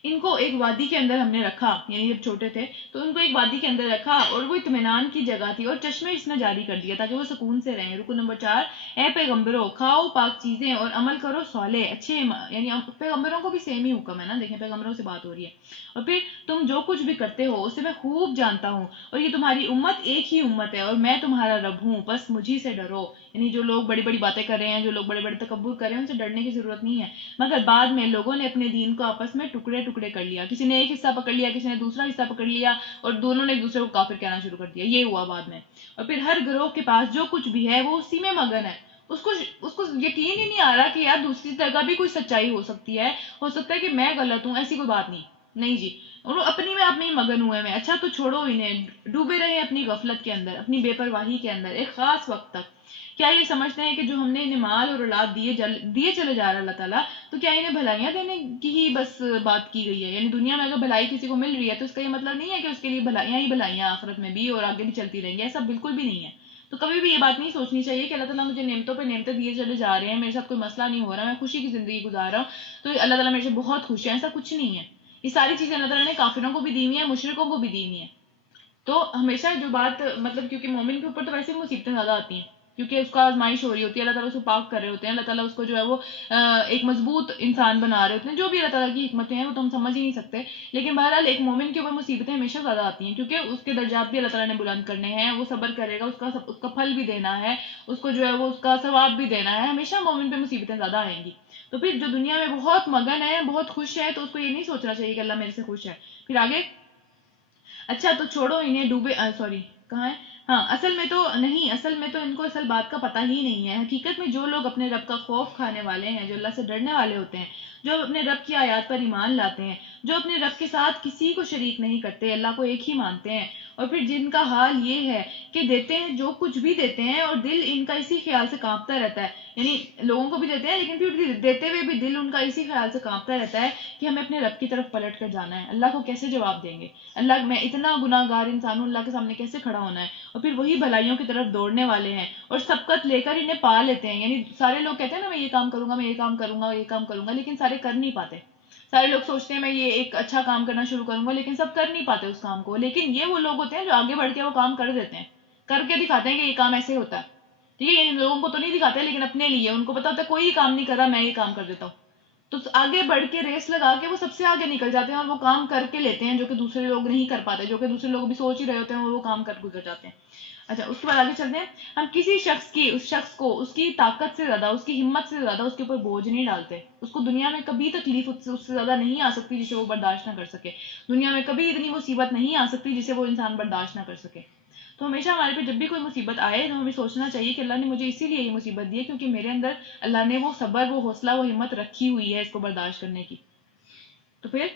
ان کو ایک وادی کے اندر ہم نے رکھا, یعنی جب چھوٹے تھے تو ان کو ایک وادی کے اندر رکھا, اور وہ اطمینان کی جگہ تھی, اور چشمے اس نے جاری کر دیا تاکہ وہ سکون سے رہیں. رکن نمبر 4, اے پیغمبروں کھاؤ پاک چیزیں اور عمل کرو صالح اچھے, یعنی پیغمبروں کو بھی سیم ہی حکم ہے نا, دیکھیں پیغمبروں سے بات ہو رہی ہے. اور پھر تم جو کچھ بھی کرتے ہو اسے میں خوب جانتا ہوں, اور یہ تمہاری امت ایک ہی امت ہے, اور میں تمہارا رب ہوں, بس مجھی سے ڈرو. یعنی جو لوگ بڑی بڑی باتیں کر رہے ہیں, جو لوگ بڑے بڑے تکبر کر رہے ہیں, ان سے ڈرنے کی ضرورت نہیں ہے. مگر بعد میں لوگوں نے اپنے دین کو آپس میں ٹکڑے ٹکڑے کر لیا, کسی نے ایک حصہ پکڑ لیا, کسی نے دوسرا حصہ پکڑ لیا, اور دونوں نے ایک دوسرے کو کافر کہنا شروع کر دیا. یہ ہوا بعد میں. اور پھر ہر گروہ کے پاس جو کچھ بھی ہے وہ اسی میں مگن ہے. اس کو یقین ہی نہیں آ رہا کہ یار دوسری جگہ بھی کوئی سچائی ہو سکتی ہے, ہو سکتا ہے کہ میں غلط ہوں, ایسی کوئی بات نہیں جی, اور وہ اپنی میں اپنی مگن ہوئے میں. اچھا تو چھوڑو انہیں, ڈوبے رہے اپنی غفلت کے اندر, اپنی بے پرواہی کے اندر ایک خاص وقت تک. کیا یہ سمجھتے ہیں کہ جو ہم نے انہیں مال اور اولاد دیے چلے جا رہا اللہ تعالیٰ, تو کیا انہیں بھلائیاں دینے کی ہی بس بات کی گئی ہے؟ یعنی دنیا میں اگر بھلائی کسی کو مل رہی ہے تو اس کا یہ مطلب نہیں ہے کہ اس کے لیے بھلائیاں ہی بھلائیاں آخرت میں بھی اور آگے بھی چلتی رہیں گی, ایسا بالکل بھی نہیں ہے. تو کبھی بھی یہ بات نہیں سوچنی چاہیے کہ اللہ تعالیٰ مجھے نعمتوں پہ نعمتیں دیے چلے جا رہے ہیں, میرے ساتھ کوئی مسئلہ نہیں ہو رہا, میں خوشی کی زندگی گزار رہا ہوں, تو اللہ تعالیٰ میرے سے بہت خوش ہے. ایسا کچھ نہیں ہے. یہ ساری چیزیں اللہ تعالیٰ نے کافروں کو بھی دی ہوئی ہیں, مشرکوں کو بھی دی ہوئی ہیں. تو ہمیشہ جو بات مطلب, کیونکہ مومن کے اوپر تو ویسے مصیبتیں زیادہ آتی ہیں, کیونکہ اس کا آزمائش ہو رہی ہوتی ہے, اللہ تعالیٰ اس کو پاک کر رہے ہوتے ہیں, اللہ تعالیٰ اس کو جو ہے وہ ایک مضبوط انسان بنا رہے ہوتے ہیں. جو بھی اللہ تعالیٰ کی حکمتیں ہیں وہ تو ہم سمجھ ہی نہیں سکتے, لیکن بہرحال ایک مومن کے اوپر مصیبتیں ہمیشہ زیادہ آتی ہیں, کیونکہ اس کے درجات بھی اللہ تعالیٰ نے بلند کرنے ہیں, وہ صبر کرے گا, اس کا پھل بھی دینا ہے, اس کو جو ہے وہ اس کا ثواب بھی دینا ہے. ہمیشہ مومن پہ مصیبتیں زیادہ آئیں گی. تو پھر جو دنیا میں بہت مگن ہے, بہت خوش ہے, تو اس کو یہ نہیں سوچنا چاہیے کہ اللہ میرے سے خوش ہے. پھر آگے, اچھا تو چھوڑو انہیں ڈوبے, سوری کہاں ہے, ہاں اصل میں تو ان کو اصل بات کا پتہ ہی نہیں ہے. حقیقت میں جو لوگ اپنے رب کا خوف کھانے والے ہیں, جو اللہ سے ڈرنے والے ہوتے ہیں, جو اپنے رب کی آیات پر ایمان لاتے ہیں, جو اپنے رب کے ساتھ کسی کو شریک نہیں کرتے, اللہ کو ایک ہی مانتے ہیں, اور پھر جن کا حال یہ ہے کہ دیتے ہیں جو کچھ بھی دیتے ہیں, اور دل ان کا اسی خیال سے کانپتا رہتا ہے. یعنی لوگوں کو بھی دیتے ہیں, لیکن پھر دیتے ہوئے بھی دل ان کا اسی خیال سے کانپتا رہتا ہے کہ ہمیں اپنے رب کی طرف پلٹ کر جانا ہے, اللہ کو کیسے جواب دیں گے, اللہ میں اتنا گناہ گار انسان ہوں, اللہ کے سامنے کیسے کھڑا ہونا ہے. اور پھر وہی بھلائیوں کی طرف دوڑنے والے ہیں, اور سبقت لے کر انہیں پا لیتے ہیں. یعنی سارے لوگ کہتے ہیں نا میں یہ کام کروں گا, میں یہ کام کروں گا, یہ کام کروں گا, لیکن سارے کر نہیں پاتے. سارے لوگ سوچتے ہیں میں یہ ایک اچھا کام کرنا شروع کروں گا, لیکن سب کر نہیں پاتے اس کام کو. لیکن یہ وہ لوگ ہوتے ہیں جو آگے بڑھ کے وہ کام کر دیتے ہیں, کر کے دکھاتے ہیں کہ یہ کام ایسے ہوتا ہے. ٹھیک ہے, ان لوگوں کو تو نہیں دکھاتے, لیکن اپنے لیے ان کو پتا ہوتا ہے کوئی کام نہیں کر رہا, میں یہ کام کر دیتا ہوں. تو آگے بڑھ کے ریس لگا کے وہ سب سے آگے نکل جاتے ہیں, اور وہ کام کر کے لیتے ہیں جو کہ دوسرے لوگ نہیں کر پاتے, جو کہ دوسرے لوگ بھی سوچ ہی رہے ہوتے ہیں, وہ کام کر گزر جاتے ہیں. اچھا اس کے بعد آگے چلتے ہیں. ہم کسی اس شخص کو اس کی طاقت سے زیادہ, اس کی ہمت سے زیادہ اس کے اوپر بوجھ نہیں ڈالتے. اس کو دنیا میں کبھی تکلیف اس سے زیادہ نہیں آ سکتی جسے وہ برداشت نہ کر سکے. دنیا میں کبھی اتنی مصیبت نہیں آ سکتی جسے وہ انسان برداشت نہ کر سکے. تو ہمیشہ ہمارے پہ جب بھی کوئی مصیبت آئے تو ہمیں سوچنا چاہیے کہ اللہ نے مجھے اسی لیے یہ مصیبت دی ہے کیونکہ میرے اندر اللہ نے وہ صبر, وہ حوصلہ, وہ ہمت رکھی ہوئی ہے اس کو برداشت کرنے کی. تو پھر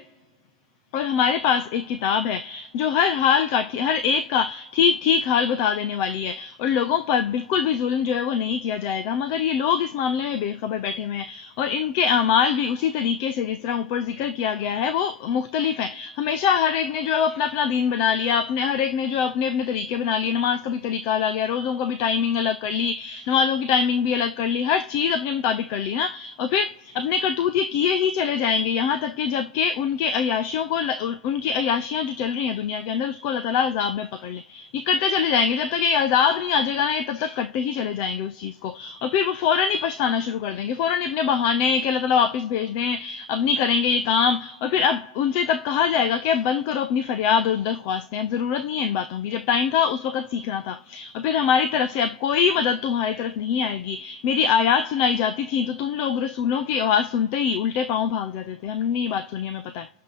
اور ہمارے پاس ایک کتاب ہے جو ہر ایک کا ٹھیک ٹھیک حال بتا دینے والی ہے, اور لوگوں پر بالکل بھی ظلم جو ہے وہ نہیں کیا جائے گا, مگر یہ لوگ اس معاملے میں بے خبر بیٹھے ہوئے ہیں, اور ان کے اعمال بھی اسی طریقے سے جس طرح اوپر ذکر کیا گیا ہے وہ مختلف ہیں. ہمیشہ ہر ایک نے جو ہے اپنا اپنا دین بنا لیا, ہر ایک نے جو اپنے اپنے طریقے بنا لیے. نماز کا بھی طریقہ الگ ہے, روزوں کا بھی ٹائمنگ الگ کر لی, نمازوں کی ٹائمنگ بھی الگ کر لی, ہر چیز اپنے مطابق کر لی نا. اور پھر اپنے کرتوت یہ کیے ہی چلے جائیں گے یہاں تک کہ جب کہ ان کے عیاشیوں کو ان کی عیاشیاں جو چل رہی ہیں دنیا کے اندر اس کو اللہ تعالیٰ عذاب میں پکڑ لے. یہ کرتے چلے جائیں گے جب تک یہ عذاب نہیں آ جائے گا نا, یہ تب تک کرتے ہی چلے جائیں گے اس چیز کو, اور پھر وہ فوراً ہی پچھتانا شروع کر دیں گے, فوراً ہی اپنے بہانے کہ اللہ تعالیٰ واپس بھیج دیں, اب نہیں کریں گے یہ کام. اور پھر اب ان سے تب کہا جائے گا کہ اب بند کرو اپنی فریاد اور درخواستیں, اب ضرورت نہیں ہے ان باتوں کی, جب ٹائم تھا اس وقت سیکھنا تھا. اور پھر ہماری طرف سے اب کوئی مدد تمہاری طرف نہیں آئے گی. میری آیات سنائی جاتی تھی تو تم لوگ رسولوں کی آواز سنتے ہی الٹے پاؤں بھاگ جاتے تھے. ہم نے یہ بات سنی, ہمیں پتہ ہے,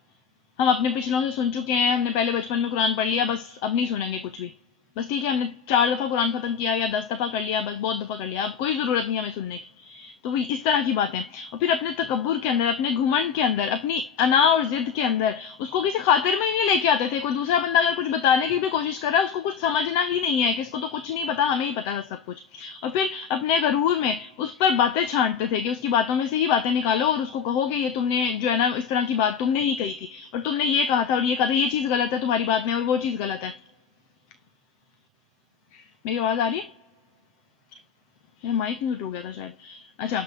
ہم اپنے پچھلوں سے سن چکے ہیں, ہم نے پہلے بچپن میں قرآن پڑھ لیا, بس اب نہیں سنیں گے کچھ بھی. بس ٹھیک ہے, ہم نے 4 دفعہ قرآن ختم کیا یا 10 دفعہ کر لیا, بس بہت دفعہ کر لیا, اب کوئی ضرورت نہیں ہمیں سننے کی. تو وہ اس طرح کی باتیں. اور پھر اپنے تکبر کے اندر, اپنے گھمنڈ کے اندر, اپنی انا اور ضد کے اندر اس کو کسی خاطر میں ہی نہیں لے کے آتے تھے. کوئی دوسرا بندہ اگر کچھ بتانے کی بھی کوشش کر رہا ہے اس کو کچھ سمجھنا ہی نہیں ہے کہ اس کو تو کچھ نہیں پتا, ہمیں ہی پتا ہے سب کچھ. اور پھر اپنے غرور میں اس پر باتیں چھانٹتے تھے کہ اس کی باتوں میں سے ہی باتیں نکالو اور اس کو کہو کہ یہ تم نے جو ہے نا اس طرح کی بات تم نے ہی کہی تھی, اور تم نے یہ کہا تھا اور یہ کہا تھا, یہ چیز غلط ہے تمہاری بات میں اور وہ چیز غلط ہے. میری آواز آ رہی ہے؟ میرا مائک میوٹ ہو گیا تھا شاید. اچھا,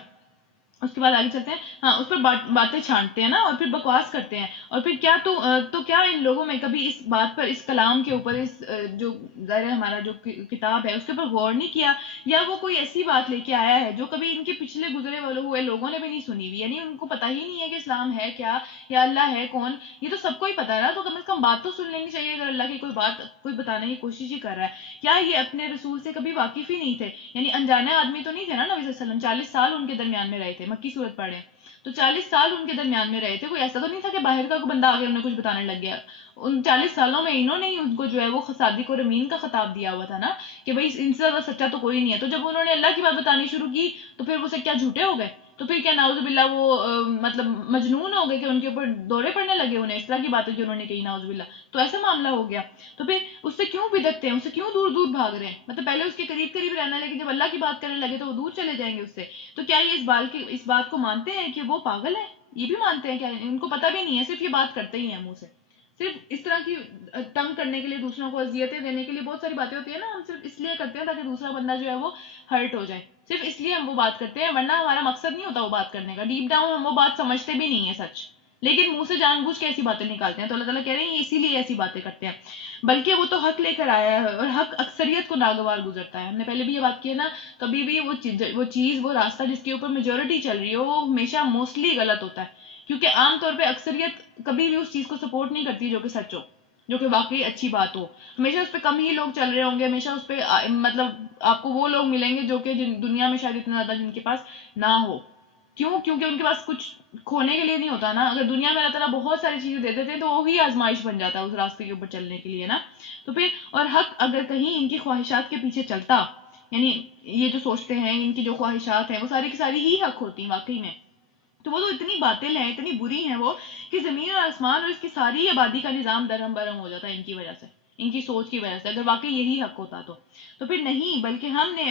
اس کے بعد آگے چلتے ہیں. ہاں, اس پر باتیں چھانٹتے ہیں نا, اور پھر بکواس کرتے ہیں. اور پھر کیا تو کیا ان لوگوں میں کبھی اس بات پر, اس کلام کے اوپر, اس جو ظاہر ہمارا جو کتاب ہے اس کے اوپر غور نہیں کیا, یا وہ کوئی ایسی بات لے کے آیا ہے جو کبھی ان کے پچھلے گزرے ہوئے لوگوں نے بھی نہیں سنی ہوئی, یعنی ان کو پتہ ہی نہیں ہے کہ اسلام ہے کیا یا اللہ ہے کون. یہ تو سب کو ہی پتا ہے نا, تو کم از کم بات تو سن لینی چاہیے اگر اللہ کی کوئی بات کوئی بتانے کی کوشش ہی کر رہا ہے. کیا یہ اپنے رسول سے کبھی واقف ہی نہیں تھے؟ یعنی انجانے آدمی تو نہیں تھے نا نبی صلی اللہ علیہ وسلم, 40 سال ان کے درمیان میں رہے تھے, مکی صورت پڑھے تو 40 سال ان کے درمیان میں رہے تھے. کوئی ایسا تو نہیں تھا کہ باہر کا کوئی بندہ آگے انہیں کچھ بتانے لگ گیا. ان 40 سالوں میں انہوں نے ہی ان کو جو ہے وہ صادق اور امین کا خطاب دیا ہوا تھا نا, کہ بھائی ان سے زیادہ سچا تو کوئی نہیں ہے. تو جب انہوں نے اللہ کی بات بتانی شروع کی تو پھر وہ سے کیا جھوٹے ہو گئے؟ تو پھر کیا ناؤذ باللہ وہ مطلب مجنون ہو گئے کہ ان کے اوپر دورے پڑنے لگے انہیں اس طرح کی باتیں جو انہوں نے کہی, ناؤذ باللہ. تو ایسا معاملہ ہو گیا. تو پھر اس سے کیوں بدکتے ہیں, اس سے کیوں دور دور بھاگ رہے ہیں؟ مطلب پہلے اس کے قریب قریب رہنا, لیکن جب اللہ کی بات کرنے لگے تو وہ دور چلے جائیں گے اس سے. تو کیا یہ اس بات کو مانتے ہیں کہ وہ پاگل ہے؟ یہ بھی مانتے ہیں کیا؟ ان کو پتہ بھی نہیں ہے, صرف یہ بات کرتے ہی ہیں منہ سے. صرف اس طرح کی تنگ کرنے کے لیے, دوسروں کو اذیتیں دینے کے لیے بہت ساری باتیں ہوتی ہیں نا, ہم صرف اس لیے کرتے ہیں تاکہ دوسرا بندہ جو ہے وہ ہرٹ ہو جائے. صرف اس لیے ہم وہ بات کرتے ہیں, ورنہ ہمارا مقصد نہیں ہوتا وہ بات کرنے کا. ڈیپ ڈاؤن ہم وہ بات سمجھتے بھی نہیں ہیں سچ, لیکن منہ سے جان بوجھ کے ایسی باتیں نکالتے ہیں. تو اللہ تعالیٰ کہہ رہے ہیں اسی لیے ایسی باتیں کرتے ہیں, بلکہ وہ تو حق لے کر آیا ہے اور حق اکثریت کو ناگوار گزرتا ہے. ہم نے پہلے بھی یہ بات کی ہے نا, کبھی بھی وہ راستہ جس کے اوپر میجورٹی چل رہی ہو وہ ہمیشہ موسٹلی غلط ہوتا ہے, کیونکہ عام طور پہ اکثریت کبھی بھی اس چیز کو سپورٹ نہیں کرتی جو کہ سچ ہو, جو کہ واقعی اچھی بات ہو. ہمیشہ اس پہ کم ہی لوگ چل رہے ہوں گے, ہمیشہ اس پہ مطلب آپ کو وہ لوگ ملیں گے جو کہ دنیا میں شاید اتنا زیادہ جن کے پاس نہ ہو. کیوں؟ کیونکہ ان کے پاس کچھ کھونے کے لیے نہیں ہوتا نا. اگر دنیا میں اللہ تعالیٰ بہت ساری چیزیں دے دیتے تو وہی آزمائش بن جاتا اس راستے کے اوپر چلنے کے لیے نا. تو پھر اور حق اگر کہیں ان کی خواہشات کے پیچھے چلتا, یعنی یہ جو سوچتے ہیں ان کی جو خواہشات ہیں وہ ساری کی ساری ہی حق ہوتی ہیں واقعی میں, تو وہ تو اتنی باطل ہیں, اتنی بری ہیں وہ, کہ زمین اور آسمان اور اس کی ساری آبادی کا نظام درہم برہم ہو جاتا ہے ان کی وجہ سے, ان کی سوچ کی وجہ سے, اگر واقعی یہی حق ہوتا تو پھر نہیں, بلکہ ہم نے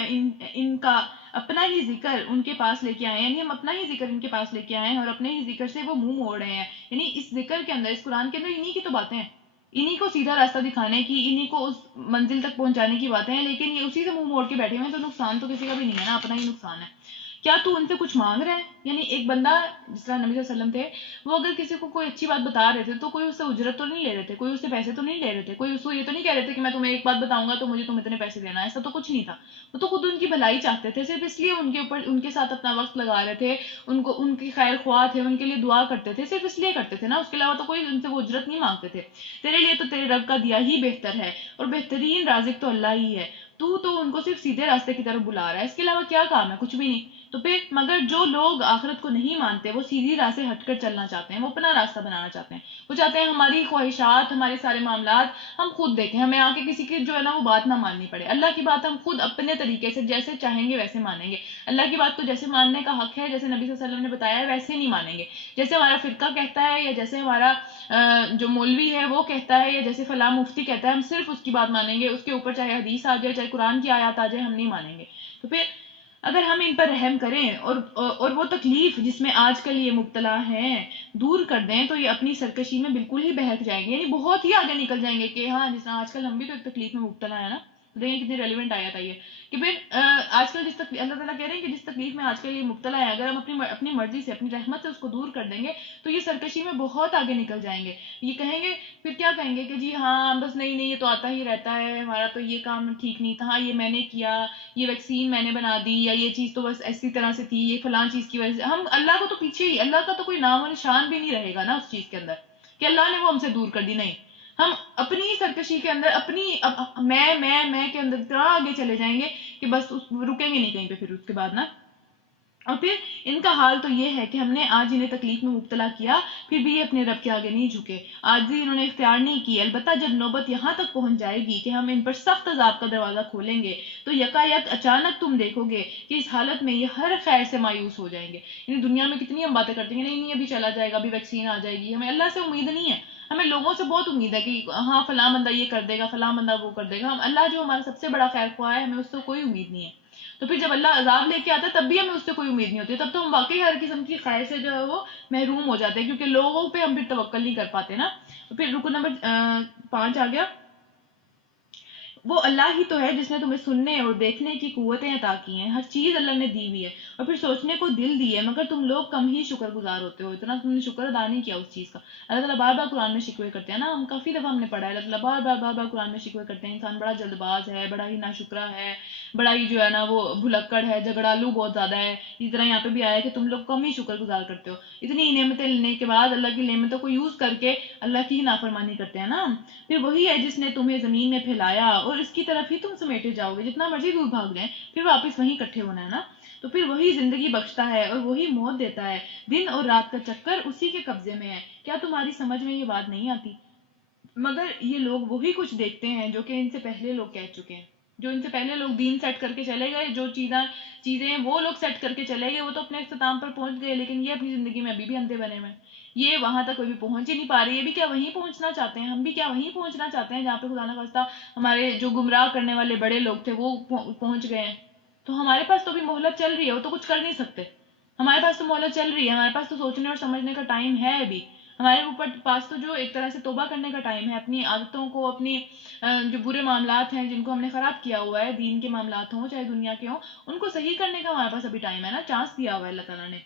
ان کا اپنا ہی ذکر ان کے پاس لے کے آئے ہیں, یعنی ہم اپنا ہی ذکر ان کے پاس لے کے آئے ہیں اور اپنے ہی ذکر سے وہ منہ موڑ رہے ہیں. یعنی اس ذکر کے اندر, اس قرآن کے اندر انہی کی تو باتیں ہیں, انہی کو سیدھا راستہ دکھانے کی, انہی کو اس منزل تک پہنچانے کی باتیں ہیں, لیکن یہ اسی سے منہ موڑ کے بیٹھے ہوئے ہیں. تو نقصان تو کسی کا بھی نہیں ہے نا, اپنا ہی نقصان ہے. کیا تو ان سے کچھ مانگ رہا ہے؟ یعنی ایک بندہ جس طرح نبی صلی اللہ علیہ وسلم تھے, وہ اگر کسی کو کوئی اچھی بات بتا رہے تھے تو کوئی اس سے اجرت تو نہیں لے رہے تھے, کوئی اس سے پیسے تو نہیں لے رہے تھے, کوئی اس کو یہ تو نہیں کہہ رہے تھے کہ میں تمہیں ایک بات بتاؤں گا تو مجھے تم اتنے پیسے دینا, ایسا تو کچھ نہیں تھا. وہ تو خود ان کی بھلائی چاہتے تھے, صرف اس لیے ان کے اوپر ان کے ساتھ اپنا وقت لگا رہے تھے, ان کی خیر خواہ تھے, ان کے لیے دعا کرتے تھے, صرف اس لیے کرتے تھے نا, اس کے علاوہ تو کوئی ان سے وہ اجرت نہیں مانگتے تھے. تیرے لیے تو تیرے رب کا دیا ہی بہتر ہے, اور بہترین رازق تو اللہ ہی ہے, تو ان کو صرف سیدھے راستے کی طرف بلا رہا ہے, اس کے علاوہ کیا کام ہے؟ کچھ بھی نہیں. تو پھر مگر جو لوگ آخرت کو نہیں مانتے وہ سیدھی راہ سے ہٹ کر چلنا چاہتے ہیں, وہ اپنا راستہ بنانا چاہتے ہیں, وہ چاہتے ہیں ہماری خواہشات, ہمارے سارے معاملات ہم خود دیکھیں, ہمیں آ کے کسی کی جو ہے نا وہ بات نہ ماننی پڑے. اللہ کی بات ہم خود اپنے طریقے سے جیسے چاہیں گے ویسے مانیں گے. اللہ کی بات کو جیسے ماننے کا حق ہے, جیسے نبی صلی اللہ علیہ وسلم نے بتایا ہے ویسے نہیں مانیں گے, جیسے ہمارا فرقہ کہتا ہے یا جیسے ہمارا جو مولوی ہے وہ کہتا ہے یا جیسے فلاں مفتی کہتا ہے, ہم صرف اس کی بات مانیں گے, اس کے اوپر چاہے حدیث آ جائے, چاہے قرآن کی آیات آ جائے, ہم نہیں مانیں گے. تو پھر اگر ہم ان پر رحم کریں اور وہ تکلیف جس میں آج کل یہ مبتلا ہیں دور کر دیں, تو یہ اپنی سرکشی میں بالکل ہی بہک جائیں گے, یعنی بہت ہی آگے نکل جائیں گے کہ ہاں جس طرح آج کل ہم بھی تو ایک تکلیف میں مبتلا ہے نا, دیکھیں کتنی ریلیونٹ آیا تھا یہ کہ پھر آج کل اللہ تعالیٰ کہہ رہے ہیں کہ جس تکلیف میں آج کل یہ مبتلا ہے، اگر ہم اپنی مرضی سے، اپنی رحمت سے اس کو دور کر دیں گے تو یہ سرکشی میں بہت آگے نکل جائیں گے. یہ کہیں گے، پھر کیا کہیں گے کہ جی ہاں بس نہیں یہ تو آتا ہی رہتا ہے، ہمارا تو یہ کام ٹھیک نہیں تھا، ہاں یہ میں نے کیا، یہ ویکسین میں نے بنا دی، یا یہ چیز تو بس ایسی طرح سے تھی، یہ فلاں چیز کی وجہ سے. ہم اللہ کو تو پیچھے ہی، اللہ کا تو کوئی نام و نشان بھی نہیں رہے گا نا اس چیز کے اندر کہ اللہ نے وہ ہم سے دور کر دی. نہیں، ہم اپنی سرکشی کے اندر، اپنی میں کے اندر اتنا آگے چلے جائیں گے کہ بس رکیں گے نہیں کہیں پہ پھر اس کے بعد نا. اور پھر ان کا حال تو یہ ہے کہ ہم نے آج انہیں تکلیف میں مبتلا کیا، پھر بھی یہ اپنے رب کے آگے نہیں جھکے، آج بھی انہوں نے اختیار نہیں کی. البتہ جب نوبت یہاں تک پہنچ جائے گی کہ ہم ان پر سخت عذاب کا دروازہ کھولیں گے تو یکایک اچانک تم دیکھو گے کہ اس حالت میں یہ ہر خیر سے مایوس ہو جائیں گے. یعنی دنیا میں کتنی ہم باتیں کرتے ہیں، نہیں ابھی چلا جائے گا، ابھی ویکسین آ جائے گی. ہمیں اللہ سے امید نہیں ہے، ہمیں لوگوں سے بہت امید ہے کہ ہاں فلاں بندہ یہ کر دے گا، فلاں بندہ وہ کر دے گا. ہم اللہ جو ہمارا سب سے بڑا خیر خواہ ہے، ہمیں اس سے کوئی امید نہیں ہے. تو پھر جب اللہ عذاب لے کے آتا ہے تب بھی ہمیں اس سے کوئی امید نہیں ہوتی، تب تو ہم واقعی ہر قسم کی خیر سے جو ہے وہ محروم ہو جاتے ہیں، کیونکہ لوگوں پہ ہم پھر توکل نہیں کر پاتے نا. پھر رکو نمبر 5 آ گیا. وہ اللہ ہی تو ہے جس نے تمہیں سننے اور دیکھنے کی قوتیں عطا کی ہیں، ہر چیز اللہ نے دی ہوئی ہے، اور پھر سوچنے کو دل دی ہے، مگر تم لوگ کم ہی شکر گزار ہوتے ہو، اتنا تم نے شکر ادا نہیں کیا اس چیز کا. اللہ تعالیٰ بار بار قرآن میں شکوے کرتے ہیں نا، ہم کافی دفعہ ہم نے پڑھا ہے، اللہ تعالیٰ بار بار قرآن میں شکوے کرتے ہیں، انسان بڑا جلد باز ہے، بڑا ہی ناشکرا ہے، بڑا ہی جو ہے نا وہ بھلکڑ ہے، جھگڑالو بہت زیادہ ہے. اسی طرح یہاں پہ بھی آیا ہے کہ تم لوگ کم ہی شکر گزار کرتے ہو. اتنی نعمتیں لینے کے بعد اللہ کی نعمتوں کو یوز کر کے اللہ کی ہی نافرمانی کرتے ہیں نا. پھر وہی ہے جس نے تمہیں زمین میں پھیلایا اور اس کی طرف ہی تم سمیٹے جاؤ گے، جتنا مرضی دور بھاگ جائیں پھر واپس وہیں اکٹھے ہونا ہے نا. تو پھر وہی زندگی بخشتا ہے اور وہی موت دیتا ہے، دن اور رات کا چکر اسی کے قبضے میں ہے. کیا تمہاری سمجھ میں یہ بات نہیں آتی؟ مگر یہ لوگ وہی کچھ دیکھتے ہیں جو کہ ان سے پہلے لوگ کہہ چکے ہیں. جو ان سے پہلے لوگ دین سیٹ کر کے چلے گئے، جو چیزیں وہ لوگ سیٹ کر کے چلے گئے، وہ تو اپنے اختتام پر پہنچ گئے، لیکن یہ اپنی زندگی میں ابھی بھی اندھے بنے ہوئے ہیں. یہ وہاں تک کوئی بھی پہنچ ہی نہیں پا رہی. یہ بھی کیا وہیں پہنچنا چاہتے ہیں، ہم بھی کیا وہیں پہنچنا چاہتے ہیں جہاں پہ خدا نخواستہ ہمارے جو گمراہ کرنے والے بڑے لوگ تھے وہ پہنچ گئے ہیں. تو ہمارے پاس تو بھی مہلت چل رہی ہے، وہ تو کچھ کر نہیں سکتے. ہمارے پاس تو مہلت چل رہی ہے، ہمارے پاس تو سوچنے اور سمجھنے کا ٹائم ہے ابھی. ہمارے اوپر پاس تو جو ایک طرح سے توبہ کرنے کا ٹائم ہے، اپنی عادتوں کو، اپنی جو برے معاملات ہیں جن کو ہم نے خراب کیا ہوا ہے، دین کے معاملات ہوں چاہے دنیا کے ہوں، ان کو صحیح کرنے کا ہمارے پاس ابھی ٹائم ہے نا، چانس دیا ہوا ہے اللہ تعالیٰ نے.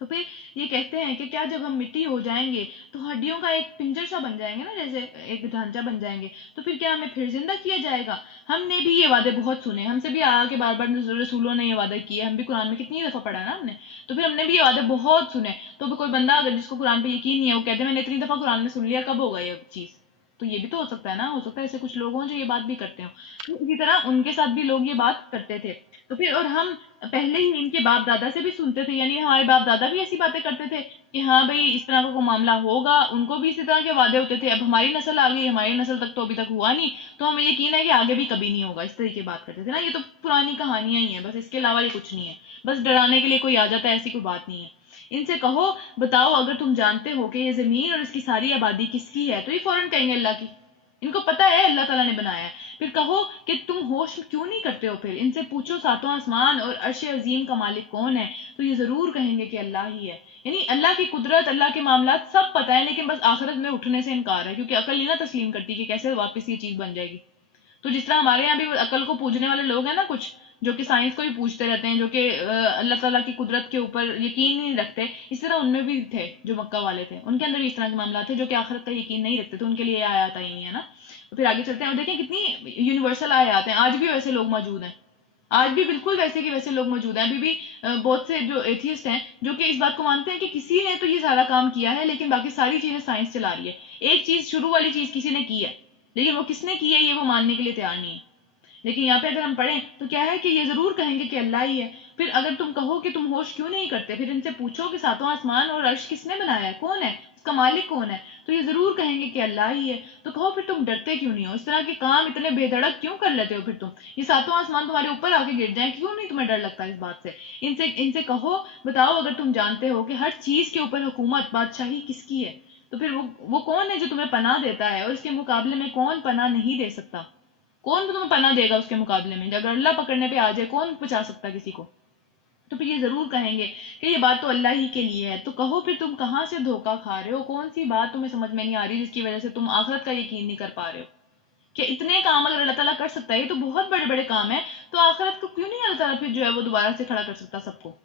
تو پھر یہ کہتے ہیں کہ کیا جب ہم مٹی ہو جائیں گے تو ہڈیوں کا ایک پنجر سا بن جائیں گے نا، جیسے ایک ڈھانچہ بن جائیں گے، تو پھر کیا ہمیں پھر زندہ کیا جائے گا؟ ہم نے بھی یہ وعدے بہت سنے، ہم سے بھی آ کے بار بار رسولوں نے یہ وعدے کیے، ہم بھی قرآن میں کتنی دفعہ پڑھا نا ہم نے. تو پھر ہم نے بھی یہ وعدے بہت سنے. تو کوئی بندہ اگر جس کو قرآن پہ یقین نہیں ہے، وہ کہتے ہیں میں نے اتنی دفعہ قرآن میں سن لیا، کب ہوگا یہ چیز؟ تو یہ بھی تو ہو سکتا ہے نا، ہو سکتا ہے ایسے کچھ لوگ ہوں جو یہ بات بھی کرتے ہوں. اسی طرح ان کے ساتھ بھی لوگ یہ بات کرتے تھے. تو پھر اور ہم پہلے ہی ان کے باپ دادا سے بھی سنتے تھے، یعنی ہمارے باپ دادا بھی ایسی باتیں کرتے تھے کہ ہاں بھائی اس طرح کا کوئی معاملہ ہوگا، ان کو بھی اسی طرح کے وعدے ہوتے تھے. اب ہماری نسل آ گئی، ہماری نسل تک تو ابھی تک ہوا نہیں، تو ہمیں یقین ہے کہ آگے بھی کبھی نہیں ہوگا. اس طریقے کی بات کرتے تھے نا. یہ تو پرانی کہانیاں ہی ہیں بس، اس کے علاوہ یہ کچھ نہیں ہے، بس ڈرانے کے لیے کوئی آ جاتا ہے، ایسی کوئی بات نہیں ہے. ان سے کہو بتاؤ اگر تم جانتے ہو کہ یہ زمین اور اس کی ساری آبادی کس کی ہے، تو یہ فوراً کہیں گے اللہ کی. ان کو پتہ ہے اللہ تعالیٰ نے بنایا ہے. پھر کہو کہ تم ہوش کیوں نہیں کرتے ہو؟ پھر ان سے پوچھو ساتوں آسمان اور عرش عظیم کا مالک کون ہے، تو یہ ضرور کہیں گے کہ اللہ ہی ہے. یعنی اللہ کی قدرت، اللہ کے معاملات سب پتہ ہے، لیکن بس آخرت میں اٹھنے سے انکار ہے، کیونکہ عقل نہیں نا تسلیم کرتی کہ کیسے واپس یہ چیز بن جائے گی. تو جس طرح ہمارے یہاں بھی عقل کو پوجنے والے لوگ ہیں نا کچھ، جو کہ سائنس کو بھی پوچھتے رہتے ہیں، جو کہ اللہ تعالیٰ کی قدرت کے اوپر یقین نہیں رکھتے، اس طرح ان میں بھی تھے جو مکہ والے تھے، ان کے اندر بھی اس طرح کے معاملات تھے جو کہ آخرت کا یقین نہیں رکھتے، تو ان کے لیے یہ آیات آئی ہیں نا. پھر آگے چلتے ہیں اور دیکھیں کتنی یونیورسل آیات ہیں. آج بھی ویسے لوگ موجود ہیں، آج بھی بالکل ویسے کے ویسے لوگ موجود ہیں. ابھی بھی بہت سے جو ایتھیسٹ ہیں جو کہ اس بات کو مانتے ہیں کہ کسی نے تو یہ سارا کام کیا ہے، لیکن باقی ساری چیزیں سائنس چلا رہی ہے. ایک چیز، شروع والی چیز کسی نے کی ہے، لیکن وہ کس نے کی ہے یہ وہ ماننے کے لیے تیار نہیں ہے. لیکن یہاں پہ اگر ہم پڑھیں تو کیا ہے کہ یہ ضرور کہیں گے کہ اللہ ہی ہے. پھر اگر تم کہو کہ تم ہوش کیوں نہیں کرتے، پھر ان سے پوچھو کہ ساتوں آسمان اور عرش کس نے بنایا ہے، کون ہے اس کا مالک، کون ہے، تو یہ ضرور کہیں گے کہ اللہ ہی ہے. تو کہو پھر تم ڈرتے کیوں نہیں ہو، اس طرح کے کام اتنے بے دھڑک کیوں کر لیتے ہو؟ پھر تم یہ ساتوں آسمان تمہارے اوپر آ کے گر جائیں، کیوں نہیں تمہیں ڈر لگتا اس بات سے؟ ان سے کہو بتاؤ اگر تم جانتے ہو کہ ہر چیز کے اوپر حکومت، بادشاہی کس کی ہے، تو پھر وہ کون ہے جو تمہیں پناہ دیتا ہے، اور اس کے مقابلے میں کون پناہ نہیں دے سکتا؟ کون تمہیں پناہ دے گا اس کے مقابلے میں؟ اگر اللہ پکڑنے پہ آ جائے کون بچا سکتا کسی کو؟ تو پھر یہ ضرور کہیں گے کہ یہ بات تو اللہ ہی کے لیے ہے. تو کہو پھر تم کہاں سے دھوکہ کھا رہے ہو، کون سی بات تمہیں سمجھ میں نہیں آ رہی جس کی وجہ سے تم آخرت کا یقین نہیں کر پا رہے ہو؟ کہ اتنے کام اگر اللہ تعالیٰ کر سکتا ہے، یہ تو بہت بڑے بڑے کام ہیں، تو آخرت کو کیوں نہیں اللہ تعالیٰ پھر جو ہے وہ دوبارہ سے کھڑا کر سکتا سب کو؟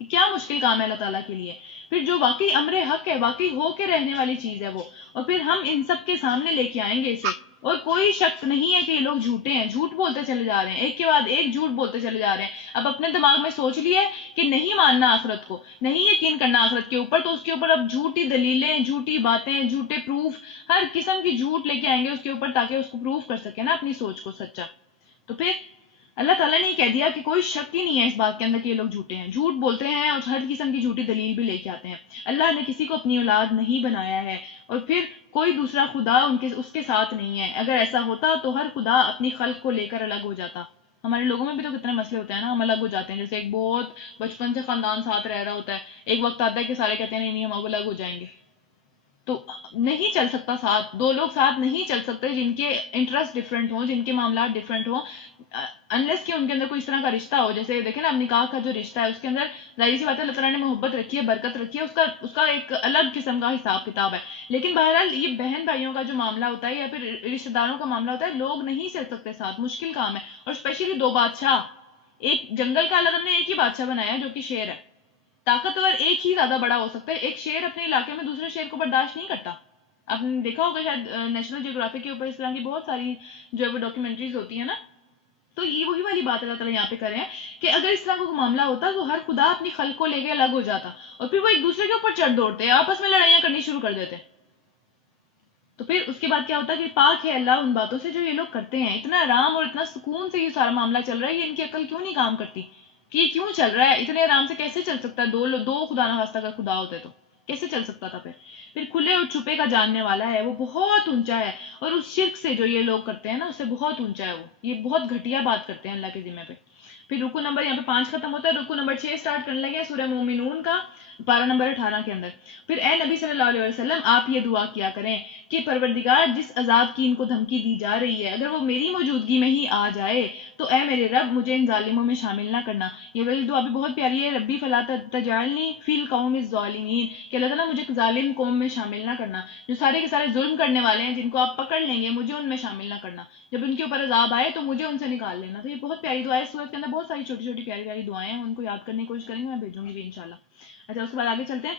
یہ کیا مشکل کام ہے اللہ تعالیٰ کے لیے؟ پھر جو واقعی امر حق ہے، واقعی ہو کے رہنے والی چیز ہے وہ، اور پھر ہم ان سب کے سامنے لے کے آئیں گے اسے، اور کوئی شک نہیں ہے کہ یہ لوگ جھوٹے ہیں، جھوٹ بولتے چلے جا رہے ہیں، ایک کے بعد ایک جھوٹ بولتے چلے جا رہے ہیں. اب اپنے دماغ میں سوچ لیا ہے کہ نہیں ماننا آخرت کو، نہیں یقین کرنا آخرت کے اوپر، تو اس کے اوپر اب جھوٹی دلیلیں، جھوٹی باتیں، جھوٹے پروف، ہر قسم کی جھوٹ لے کے آئیں گے اس کے اوپر، تاکہ اس کو پروف کر سکے نا اپنی سوچ کو سچا. تو پھر اللہ تعالیٰ نے یہ کہہ دیا کہ کوئی شک ہی نہیں ہے اس بات کے اندر کہ یہ لوگ جھوٹے ہیں، جھوٹ بولتے ہیں اور ہر قسم کی جھوٹی دلیل بھی لے کے آتے ہیں. اللہ نے کسی کو اپنی اولاد نہیں بنایا ہے، اور پھر کوئی دوسرا خدا اس کے ساتھ نہیں ہے. اگر ایسا ہوتا تو ہر خدا اپنی خلق کو لے کر الگ ہو جاتا. ہمارے لوگوں میں بھی تو کتنے مسئلے ہوتے ہیں نا، ہم الگ ہو جاتے ہیں. جیسے ایک بہت بچپن سے خاندان ساتھ رہ رہا ہوتا ہے، ایک وقت آتا ہے کہ سارے کہتے ہیں نہیں نہیں ہم اب الگ ہو جائیں گے. تو نہیں چل سکتا ساتھ، دو لوگ ساتھ نہیں چل سکتے جن کے انٹرسٹ ڈفرینٹ ہوں، جن کے معاملات ڈفرینٹ ہوں، انلیس کہ ان کے اندر کوئی اس طرح کا رشتہ ہو. جیسے دیکھیں نا، اب نکاح کا جو رشتہ ہے اس کے اندر ظاہر سی بات ہے اللہ تعالیٰ نے محبت رکھی ہے، برکت رکھی ہے، اس کا ایک الگ قسم کا حساب کتاب ہے. لیکن بہرحال یہ بہن بھائیوں کا جو معاملہ ہوتا ہے یا پھر رشتہ داروں کا معاملہ ہوتا ہے، لوگ نہیں چل سکتے ساتھ، مشکل کام ہے. اور اسپیشلی دو بادشاہ، ایک جنگل کا اللہ نے ایک ہی بادشاہ بنایا ہے جو کہ شیر ہے. طاقتور ایک ہی زیادہ بڑا ہو سکتا ہے، ایک شیر اپنے علاقے میں دوسرے شیر کو برداشت نہیں کرتا. آپ نے دیکھا ہوگا شاید نیشنل جیوگرافی کے اوپر اس طرح کی بہت ساری جو ہے وہ ڈاکیومنٹریز ہوتی ہیں نا. تو یہ وہی والی بات اللہ تعالیٰ یہاں پہ کر رہے ہیں کہ اگر اس طرح کا معاملہ ہوتا تو ہر خدا اپنی خلق کو لے کے الگ ہو جاتا، اور پھر وہ ایک دوسرے کے اوپر چڑھ دوڑتے، آپس میں لڑائیاں کرنی شروع کر دیتے. تو پھر اس کے بعد کیا ہوتا ہے کہ پاک ہے اللہ ان باتوں سے جو یہ لوگ کرتے ہیں. اتنا آرام اور اتنا سکون سے یہ سارا معاملہ چل رہا ہے، یہ ان کی عقل کیوں نہیں کام کرتی کہ یہ کیوں چل رہا ہے؟ اتنے آرام سے کیسے چل سکتا ہے؟ دو خدا نہ خواستہ اگر خدا ہوتے تو کیسے چل سکتا تھا؟ پھر کھلے اور چھپے کا جاننے والا ہے، وہ بہت اونچا ہے، اور اس شرک سے جو یہ لوگ کرتے ہیں نا اس سے بہت اونچا ہے. وہ یہ بہت گھٹیا بات کرتے ہیں اللہ کے ذمہ پہ. پھر رکو نمبر یہاں پہ 5 ختم ہوتا ہے، رکو نمبر 6 سٹارٹ کرنے لگے سورہ مومنون کا پارہ نمبر 18 کے اندر. پھر اے نبی صلی اللہ علیہ وسلم آپ یہ دعا کیا کریں کہ پروردگار جس عذاب کی ان کو دھمکی دی جا رہی ہے اگر وہ میری موجودگی میں ہی آ جائے تو اے میرے رب مجھے ان ظالموں میں شامل نہ کرنا. یہ والی دعا بھی بہت پیاری ہے، ربی فلا تجعلنی فی القوم الظالمین، کہ اللہ تعالیٰ مجھے ظالم قوم میں شامل نہ کرنا، جو سارے کے سارے ظلم کرنے والے ہیں جن کو آپ پکڑ لیں گے مجھے ان میں شامل نہ کرنا، جب ان کے اوپر عذاب آئے تو مجھے ان سے نکال لینا. تو یہ بہت پیاری دعا ہے، اس سورت کے اندر بہت ساری چھوٹی چھوٹی پیاری پیاری دعائیں ہیں، ان کو یاد کرنے کی کوشش کریں گے، میں بھیجوں گی بھی انشاءاللہ. اچھا اس کے بعد آگے چلتے ہیں.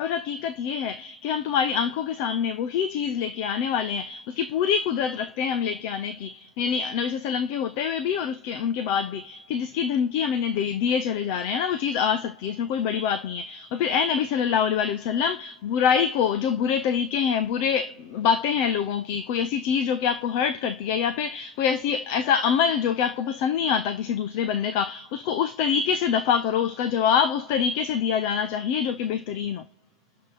اور حقیقت یہ ہے کہ ہم تمہاری آنکھوں کے سامنے وہی چیز لے کے آنے والے ہیں، اس کی پوری قدرت رکھتے ہیں ہم لے کے آنے کی، یعنی نبی صلی اللہ علیہ وسلم کے ہوتے ہوئے بھی اور ان کے بعد بھی، کہ جس کی دھمکی ہم انہیں دیے چلے جا رہے ہیں نا وہ چیز آ سکتی ہے، اس میں کوئی بڑی بات نہیں ہے. اور پھر اے نبی صلی اللہ علیہ وسلم برائی کو، جو برے طریقے ہیں، برے باتیں ہیں لوگوں کی، کوئی ایسی چیز جو کہ آپ کو ہرٹ کرتی ہے یا پھر کوئی ایسا عمل جو کہ آپ کو پسند نہیں آتا کسی دوسرے بندے کا، اس کو اس طریقے سے دفع کرو، اس کا جواب اس طریقے سے دیا جانا چاہیے جو کہ بہترین ہو،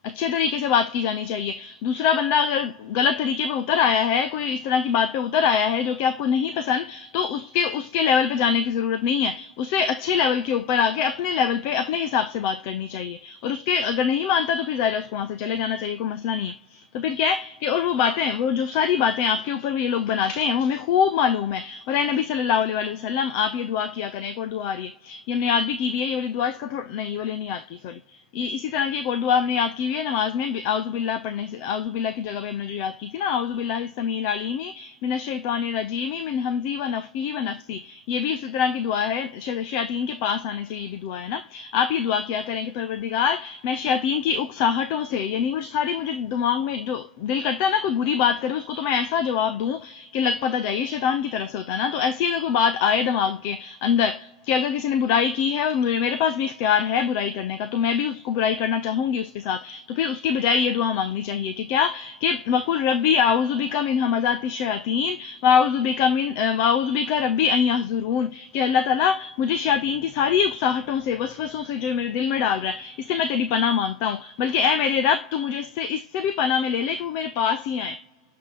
اچھے طریقے سے بات کی جانی چاہیے. دوسرا بندہ اگر غلط طریقے پہ اتر آیا ہے، کوئی اس طرح کی بات پہ اتر آیا ہے جو کہ آپ کو نہیں پسند، تو اس کے لیول پہ جانے کی ضرورت نہیں ہے، اسے اچھے لیول کے اوپر آ کے اپنے لیول پہ اپنے حساب سے بات کرنی چاہیے، اور اس کے اگر نہیں مانتا تو پھر ظاہر اس کو وہاں سے چلے جانا چاہیے، کوئی مسئلہ نہیں ہے. تو پھر کیا ہے کہ اور وہ باتیں، وہ جو ساری باتیں آپ کے اوپر یہ لوگ بناتے ہیں وہ ہمیں خوب معلوم ہے. اور اے نبی صلی اللہ علیہ وسلم آپ یہ دعا کیا کریں. ایک اور دعا آ رہی ہے، یہ ہم نے یاد بھی کی ہوئی ہے، یہ والی دعا اس کا نہیں، یہ والی نہیں یاد کی، سوری. اسی طرح کی ایک اور دعا ہم نے یاد کی ہوئی ہے نماز میں، اعوذ باللہ پڑھنے سے، اعوذ باللہ کی جگہ پہ ہم نے جو یاد کی تھی نا، اعوذ باللہ السمیع العلیم من الشیطان الرجیم من ہمزی و نفخہ و نفسی، یہ بھی اسی طرح کی دعا ہے، شیاطین کے پاس آنے سے یہ بھی دعا ہے نا. آپ یہ دعا کیا کریں کہ پروردگار میں شیاطین کی اکساہٹوں سے، یعنی وہ ساری مجھے دماغ میں جو دل کرتا ہے نا کوئی بری بات کرے اس کو تو میں ایسا جواب دوں کہ لگ پتہ جائے شیطان کی طرف سے ہوتا ہے نا. تو ایسی اگر کوئی بات آئے دماغ کے اندر کہ اگر کسی نے برائی کی ہے اور میرے پاس بھی اختیار ہے برائی کرنے کا، تو میں بھی اس کو برائی کرنا چاہوں گی اس کے ساتھ، تو پھر اس کے بجائے یہ دعا مانگنی چاہیے کہ کیا، کہ وَقُلْ رَبِّ أَعُوذُ بِكَ مِنْ هَمَزَاتِ الشَّيَاطِينِ وَأَعُوذُ بِكَ رَبِّ أَنْ يَحْضُرُونِ، کہ اللہ تعالیٰ مجھے شیاطین کی ساری اکساہٹوں سے، وسوسوں سے جو میرے دل میں ڈال رہا ہے اس سے میں تیری پناہ مانگتا ہوں، بلکہ اے میرے رب تو مجھے اس سے بھی پناہ میں لے لے کہ وہ میرے پاس ہی آئیں،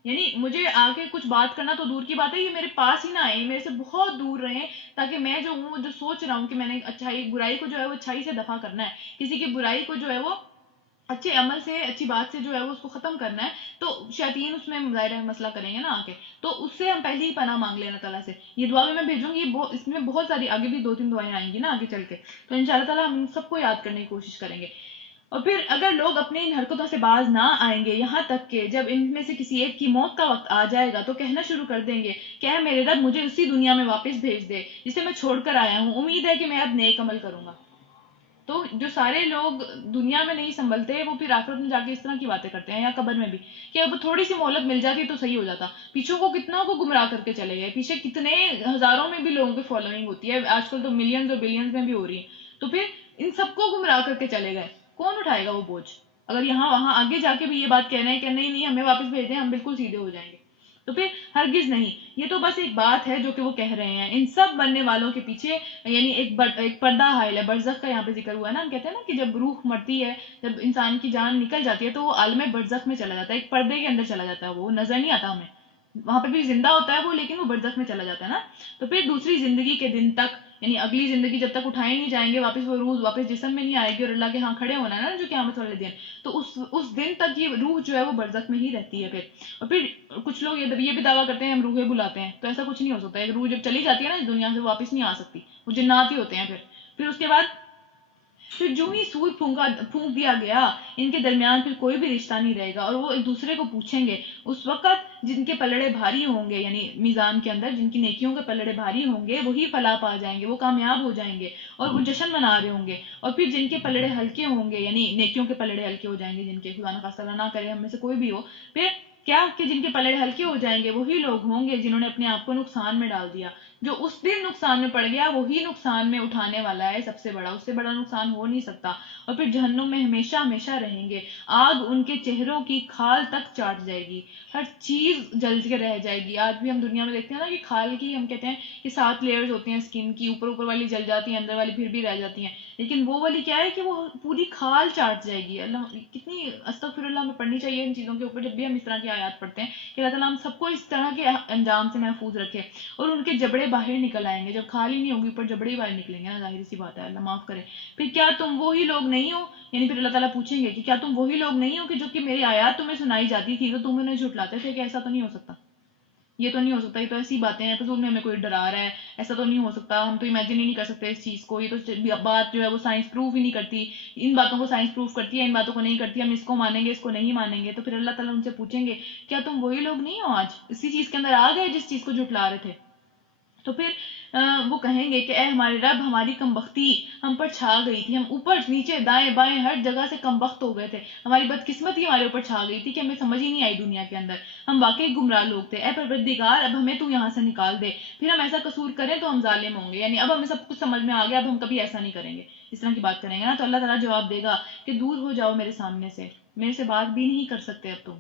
یعنی مجھے آگے کچھ بات کرنا تو دور کی بات ہے، یہ میرے پاس ہی نہ آئے، میرے سے بہت دور رہیں، تاکہ میں جو ہوں، جو سوچ رہا ہوں کہ میں نے برائی کو جو ہے وہ اچھائی سے دفع کرنا ہے، کسی کی برائی کو جو ہے وہ اچھے عمل سے، اچھی بات سے جو ہے وہ اس کو ختم کرنا ہے، تو شیاطین اس میں ظاہر ہے مسئلہ کریں گے نا آ کے، تو اس سے ہم پہلے ہی پناہ مانگ لینا تعالیٰ سے. یہ دعا بھی میں بھیجوں گی، اس میں بہت ساری آگے بھی 2-3 دعائیں آئیں گی نا آگے چل کے، تو ان شاء اللہ تعالیٰ ہم سب کو یاد کرنے کی کوشش کریں گے. اور پھر اگر لوگ اپنی ان حرکتوں سے باز نہ آئیں گے یہاں تک کہ جب ان میں سے کسی ایک کی موت کا وقت آ جائے گا تو کہنا شروع کر دیں گے کہ اے میرے رب مجھے اسی دنیا میں واپس بھیج دے جسے میں چھوڑ کر آیا ہوں، امید ہے کہ میں اب نیک عمل کروں گا۔ تو جو سارے لوگ دنیا میں نہیں سنبھلتے وہ پھر آخرت میں جا کے اس طرح کی باتیں کرتے ہیں، یا قبر میں بھی، کہ اب تھوڑی سی مہلت مل جاتی تو صحیح ہو جاتا۔ پیچھوں کو کتنا کو گمراہ کر کے چلے گئے، پیچھے کتنے ہزاروں میں بھی لوگوں کی فالوئنگ ہوتی ہے، آج کل تو ملینز اور بلینز میں بھی ہو رہی ہے، تو پھر ان سب کو گمراہ کر کے چلے گئے، کون اٹھائے گا وہ بوجھ؟ اگر یہاں وہاں آگے جا کے بھی یہ بات کہہ رہے ہیں کہ نہیں نہیں ہمیں واپس بھیج دیں ہم بالکل سیدھے ہو جائیں گے، تو پھر ہرگز نہیں، یہ تو بس ایک بات ہے جو کہ وہ کہہ رہے ہیں۔ ان سب مرنے والوں کے پیچھے یعنی ایک پردہ حائل ہے، برزخ کا یہاں پہ ذکر ہوا ہے نا، ہم کہتے ہیں نا کہ جب روح مرتی ہے، جب انسان کی جان نکل جاتی ہے تو وہ عالم برزخ میں چلا جاتا ہے، ایک پردے کے اندر چلا جاتا ہے، وہ نظر نہیں آتا ہمیں، وہاں پہ بھی زندہ ہوتا ہے وہ لیکن وہ برزخ میں چلا جاتا ہے نا۔ تو پھر دوسری زندگی کے دن تک یعنی اگلی زندگی جب تک اٹھائے نہیں جائیں گے واپس، وہ روح واپس جسم میں نہیں آئے گی اور اللہ کے ہاں کھڑے ہونا ہے نا جو قیامت والے دن، تو اس دن تک یہ روح جو ہے وہ برزخ میں ہی رہتی ہے پھر۔ اور پھر کچھ لوگ یہ بھی دعویٰ کرتے ہیں ہم روحیں بلاتے ہیں، تو ایسا کچھ نہیں ہو سکتا، ایک روح جب چلی جاتی ہے نا اس دنیا سے واپس نہیں آ سکتی، وہ جنات ہی ہوتے ہیں پھر اس کے بعد پھر جو ہی سور پھونک دیا گیا ان کے درمیان پھر کوئی بھی رشتہ نہیں رہے گا، اور وہ ایک دوسرے کو پوچھیں گے اس وقت جن کے پلڑے بھاری ہوں گے، یعنی میزان کے اندر جن کی نیکیوں کے پلڑے بھاری ہوں گے وہی فلاح پا جائیں گے، وہ کامیاب ہو جائیں گے اور وہ جشن منا رہے ہوں گے، اور پھر جن کے پلڑے ہلکے ہوں گے یعنی نیکیوں کے پلڑے ہلکے ہو جائیں گے، جن کے خدا نخواستہ اللہ نہ کرے ہم میں سے کوئی بھی ہو، پھر کیا کہ جن کے پلڑے ہلکے ہو جائیں گے وہی لوگ ہوں گے جنہوں نے اپنے آپ کو نقصان میں ڈال دیا، جو اس دن نقصان میں پڑ گیا وہی نقصان میں اٹھانے والا ہے سب سے بڑا، اس سے بڑا نقصان ہو نہیں سکتا، اور پھر جہنم میں ہمیشہ ہمیشہ رہیں گے، آگ ان کے چہروں کی کھال تک چاٹ جائے گی، ہر چیز جل کے رہ جائے گی۔ آج بھی ہم دنیا میں دیکھتے ہیں نا کہ کھال کی ہم کہتے ہیں کہ 7 لیئرز ہوتی ہیں اسکن کی، اوپر والی جل جاتی ہیں اندر والی پھر بھی رہ جاتی ہیں، لیکن وہ والی کیا ہے کہ وہ پوری کھال چاٹ جائے گی۔ اللہ کتنی استغفر اللہ ہمیں پڑھنی چاہیے ان چیزوں کے اوپر جب بھی ہم اس طرح کی آیات پڑھتے ہیں کہ اللہ تعالیٰ ہم سب کو اس طرح کے انجام سے محفوظ رکھے، اور ان کے جبڑے باہر نکل آئیں گے، جب کھال ہی نہیں ہوگی اوپر جبڑے ہی باہر نکلیں گے نا، ظاہر سی بات ہے، اللہ معاف کرے۔ پھر کیا تم وہی لوگ نہیں ہو، یعنی پھر اللہ تعالیٰ پوچھیں گے کہ کیا تم وہی لوگ نہیں ہو کہ جو کہ میری آیات تمہیں سنائی جاتی تھی تو تم انہیں جھٹلاتے تھے، کہ ایسا تو نہیں ہو سکتا، یہ تو نہیں ہو سکتا، یہ تو ایسی باتیں ہیں، فضول میں ہمیں کوئی ڈرا رہا ہے، ایسا تو نہیں ہو سکتا، ہم تو امیجن ہی نہیں کر سکتے اس چیز کو، یہ تو بات جو ہے وہ سائنس پروف ہی نہیں کرتی، ان باتوں کو سائنس پروف کرتی ہے ان باتوں کو نہیں کرتی، ہم اس کو مانیں گے اس کو نہیں مانیں گے۔ تو پھر اللہ تعالیٰ ان سے پوچھیں گے کیا تم وہی لوگ نہیں ہو آج اسی چیز کے اندر آ گئے جس چیز کو جھٹلا رہے تھے؟ تو پھر وہ کہیں گے کہ اے ہمارے رب ہماری کم بختی ہم پر چھا گئی تھی، ہم اوپر نیچے دائیں بائیں ہر جگہ سے کم بخت ہو گئے تھے، ہماری بدقسمتی ہمارے اوپر چھا گئی تھی کہ ہمیں سمجھ ہی نہیں آئی دنیا کے اندر، ہم واقعی گمراہ لوگ تھے، اے پروردگار اب ہمیں تو یہاں سے نکال دے، پھر ہم ایسا قصور کریں تو ہم ظالم ہوں گے، یعنی اب ہمیں سب کچھ سمجھ میں آ گیا، اب ہم کبھی ایسا نہیں کریں گے، اس طرح کی بات کریں گے نا، تو اللہ تعالیٰ جواب دے گا کہ دور ہو جاؤ میرے سامنے سے، میرے سے بات بھی نہیں کر سکتے اب تم،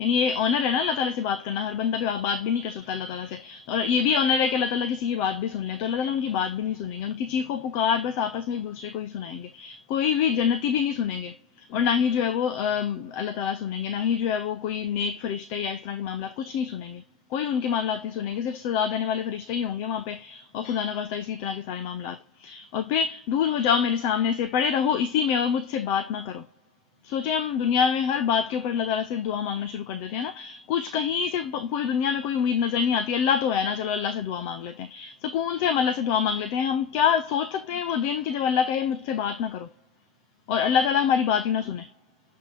یعنی یہ آنر ہے نا اللہ تعالیٰ سے بات کرنا، ہر بندہ بھی بات بھی نہیں کر سکتا اللہ تعالیٰ سے، اور یہ بھی آنر ہے کہ اللہ تعالیٰ کسی کی بات بھی سن لیں، تو اللہ تعالیٰ ان کی بات بھی نہیں سنیں گے، ان کی چیخ و پکار بس آپس میں ایک دوسرے کو ہی سنائیں گے، کوئی بھی جنتی بھی نہیں سنیں گے، اور نہ ہی جو ہے وہ اللہ تعالیٰ سنیں گے، نہ ہی جو ہے وہ کوئی نیک فرشتے یا اس طرح کے معاملات کچھ نہیں سنیں گے، کوئی ان کے معاملات نہیں سنیں گے، صرف سزا دینے والے فرشتے ہی ہوں گے وہاں پہ، اور خدا نہ خواستہ اسی طرح کے سارے معاملات۔ اور پھر دور ہو جاؤ میرے سامنے سے، پڑے رہو اسی میں اور مجھ سے بات نہ کرو۔ سوچیں ہم دنیا میں ہر بات کے اوپر اللہ تعالیٰ سے دعا مانگنا شروع کر دیتے ہیں نا، کچھ کہیں سے پوری دنیا میں کوئی امید نظر نہیں آتی، اللہ تو ہے نا، چلو اللہ سے دعا مانگ لیتے ہیں، سکون سے ہم اللہ سے دعا مانگ لیتے ہیں، ہم کیا سوچ سکتے ہیں وہ دن کہ جب اللہ کہے مجھ سے بات نہ کرو، اور اللہ تعالیٰ ہماری بات ہی نہ سنے،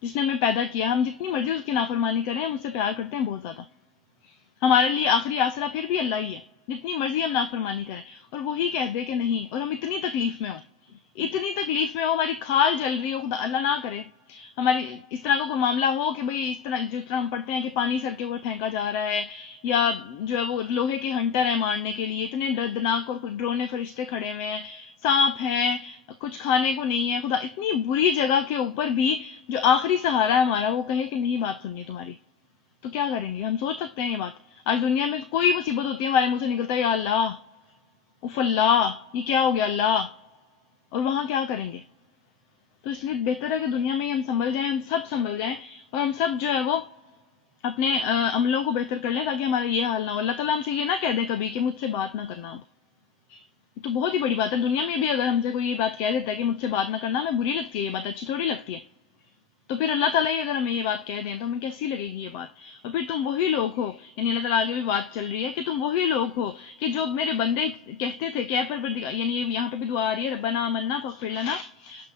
جس نے ہمیں پیدا کیا، ہم جتنی مرضی اس کی نافرمانی کریں ہم اس سے پیار کرتے ہیں بہت زیادہ، ہمارے لیے آخری آسرا پھر بھی اللہ ہی ہے، جتنی مرضی ہم نافرمانی کریں، اور وہی کہہ دے کہ نہیں، اور ہم اتنی تکلیف میں ہو ہماری کھال جل رہی ہو، خدا اللہ نہ کرے ہماری اس طرح کا کوئی معاملہ ہو کہ بھئی اس طرح جس طرح ہم پڑھتے ہیں کہ پانی سر کے اوپر پھینکا جا رہا ہے، یا جو ہے وہ لوہے کے ہنٹر ہیں مارنے کے لیے، اتنے دردناک اور ڈرونے فرشتے کھڑے ہوئے ہیں، سانپ ہیں، کچھ کھانے کو نہیں ہے، خدا اتنی بری جگہ کے اوپر بھی جو آخری سہارا ہے ہمارا وہ کہے کہ نہیں بات سننی تمہاری، تو کیا کریں گے؟ ہم سوچ سکتے ہیں یہ بات؟ آج دنیا میں کوئی مصیبت ہوتی ہے ہمارے منہ سے نکلتا ہے یا اللہ، اف اللہ یہ کیا ہو گیا اللہ، اور وہاں کیا کریں گے؟ تو اس لیے بہتر ہے کہ دنیا میں ہی ہم سنبھل جائیں، ہم سب سنبھل جائیں، اور ہم سب جو ہے وہ اپنے عملوں کو بہتر کر لیں تاکہ ہمارا یہ حال نہ ہو، اللہ تعالیٰ ہم سے یہ نہ کہہ دے کبھی کہ مجھ سے بات نہ کرنا، اب یہ تو بہت ہی بڑی بات ہے، دنیا میں بھی اگر ہم سے کوئی یہ بات کہہ دیتا ہے کہ مجھ سے بات نہ کرنا، ہمیں بری لگتی ہے یہ بات، اچھی تھوڑی لگتی ہے، تو پھر اللہ تعالیٰ ہی اگر ہمیں یہ بات کہہ دیں تو ہمیں کیسی لگے گی یہ بات؟ اور پھر تم وہی لوگ ہو، یعنی اللہ تعالیٰ آگے بھی بات چل رہی ہے کہ تم وہی لوگ ہو کہ جو میرے بندے کہتے تھے کہ اے پروردگار، یعنی یہاں پہ بھی دعا آ رہی ہے ربنا آمنا فاغفر لنا،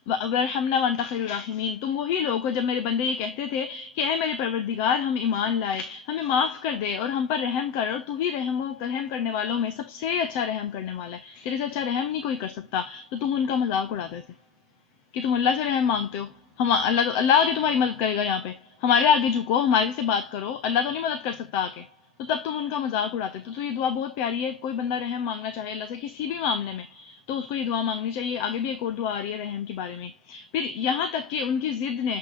وَارْحَمْنَا وَأَنْتَ خَيْرُ الرَّاحِمِينَ، تم وہی لوگ ہو جب میرے بندے یہ کہتے تھے کہ اے میرے پروردگار ہم ایمان لائے، ہمیں معاف کر دے اور ہم پر رحم کر، اور تو ہی رحم کرنے والوں میں سب سے اچھا رحم کرنے والا ہے، تیرے سے اچھا رحم نہیں کوئی کر سکتا، تو تم ان کا مذاق اڑاتے تھے کہ تم اللہ سے رحم مانگتے ہو، ہم اللہ آگے تمہاری مدد کرے گا، یہاں پہ ہمارے آگے جھکو، ہمارے سے بات کرو، اللہ تو نہیں مدد کر سکتا آگے، تو تب تم ان کا مذاق اڑاتے تھے۔ تو یہ دعا بہت پیاری ہے، کوئی بندہ رحم مانگنا چاہے اللہ سے کسی بھی معاملے میں تو اس کو یہ دعا مانگنی چاہیے۔ آگے بھی ایک اور دعا آ رہی ہے رحم کے بارے میں۔ پھر یہاں تک کہ ان کی ضد نے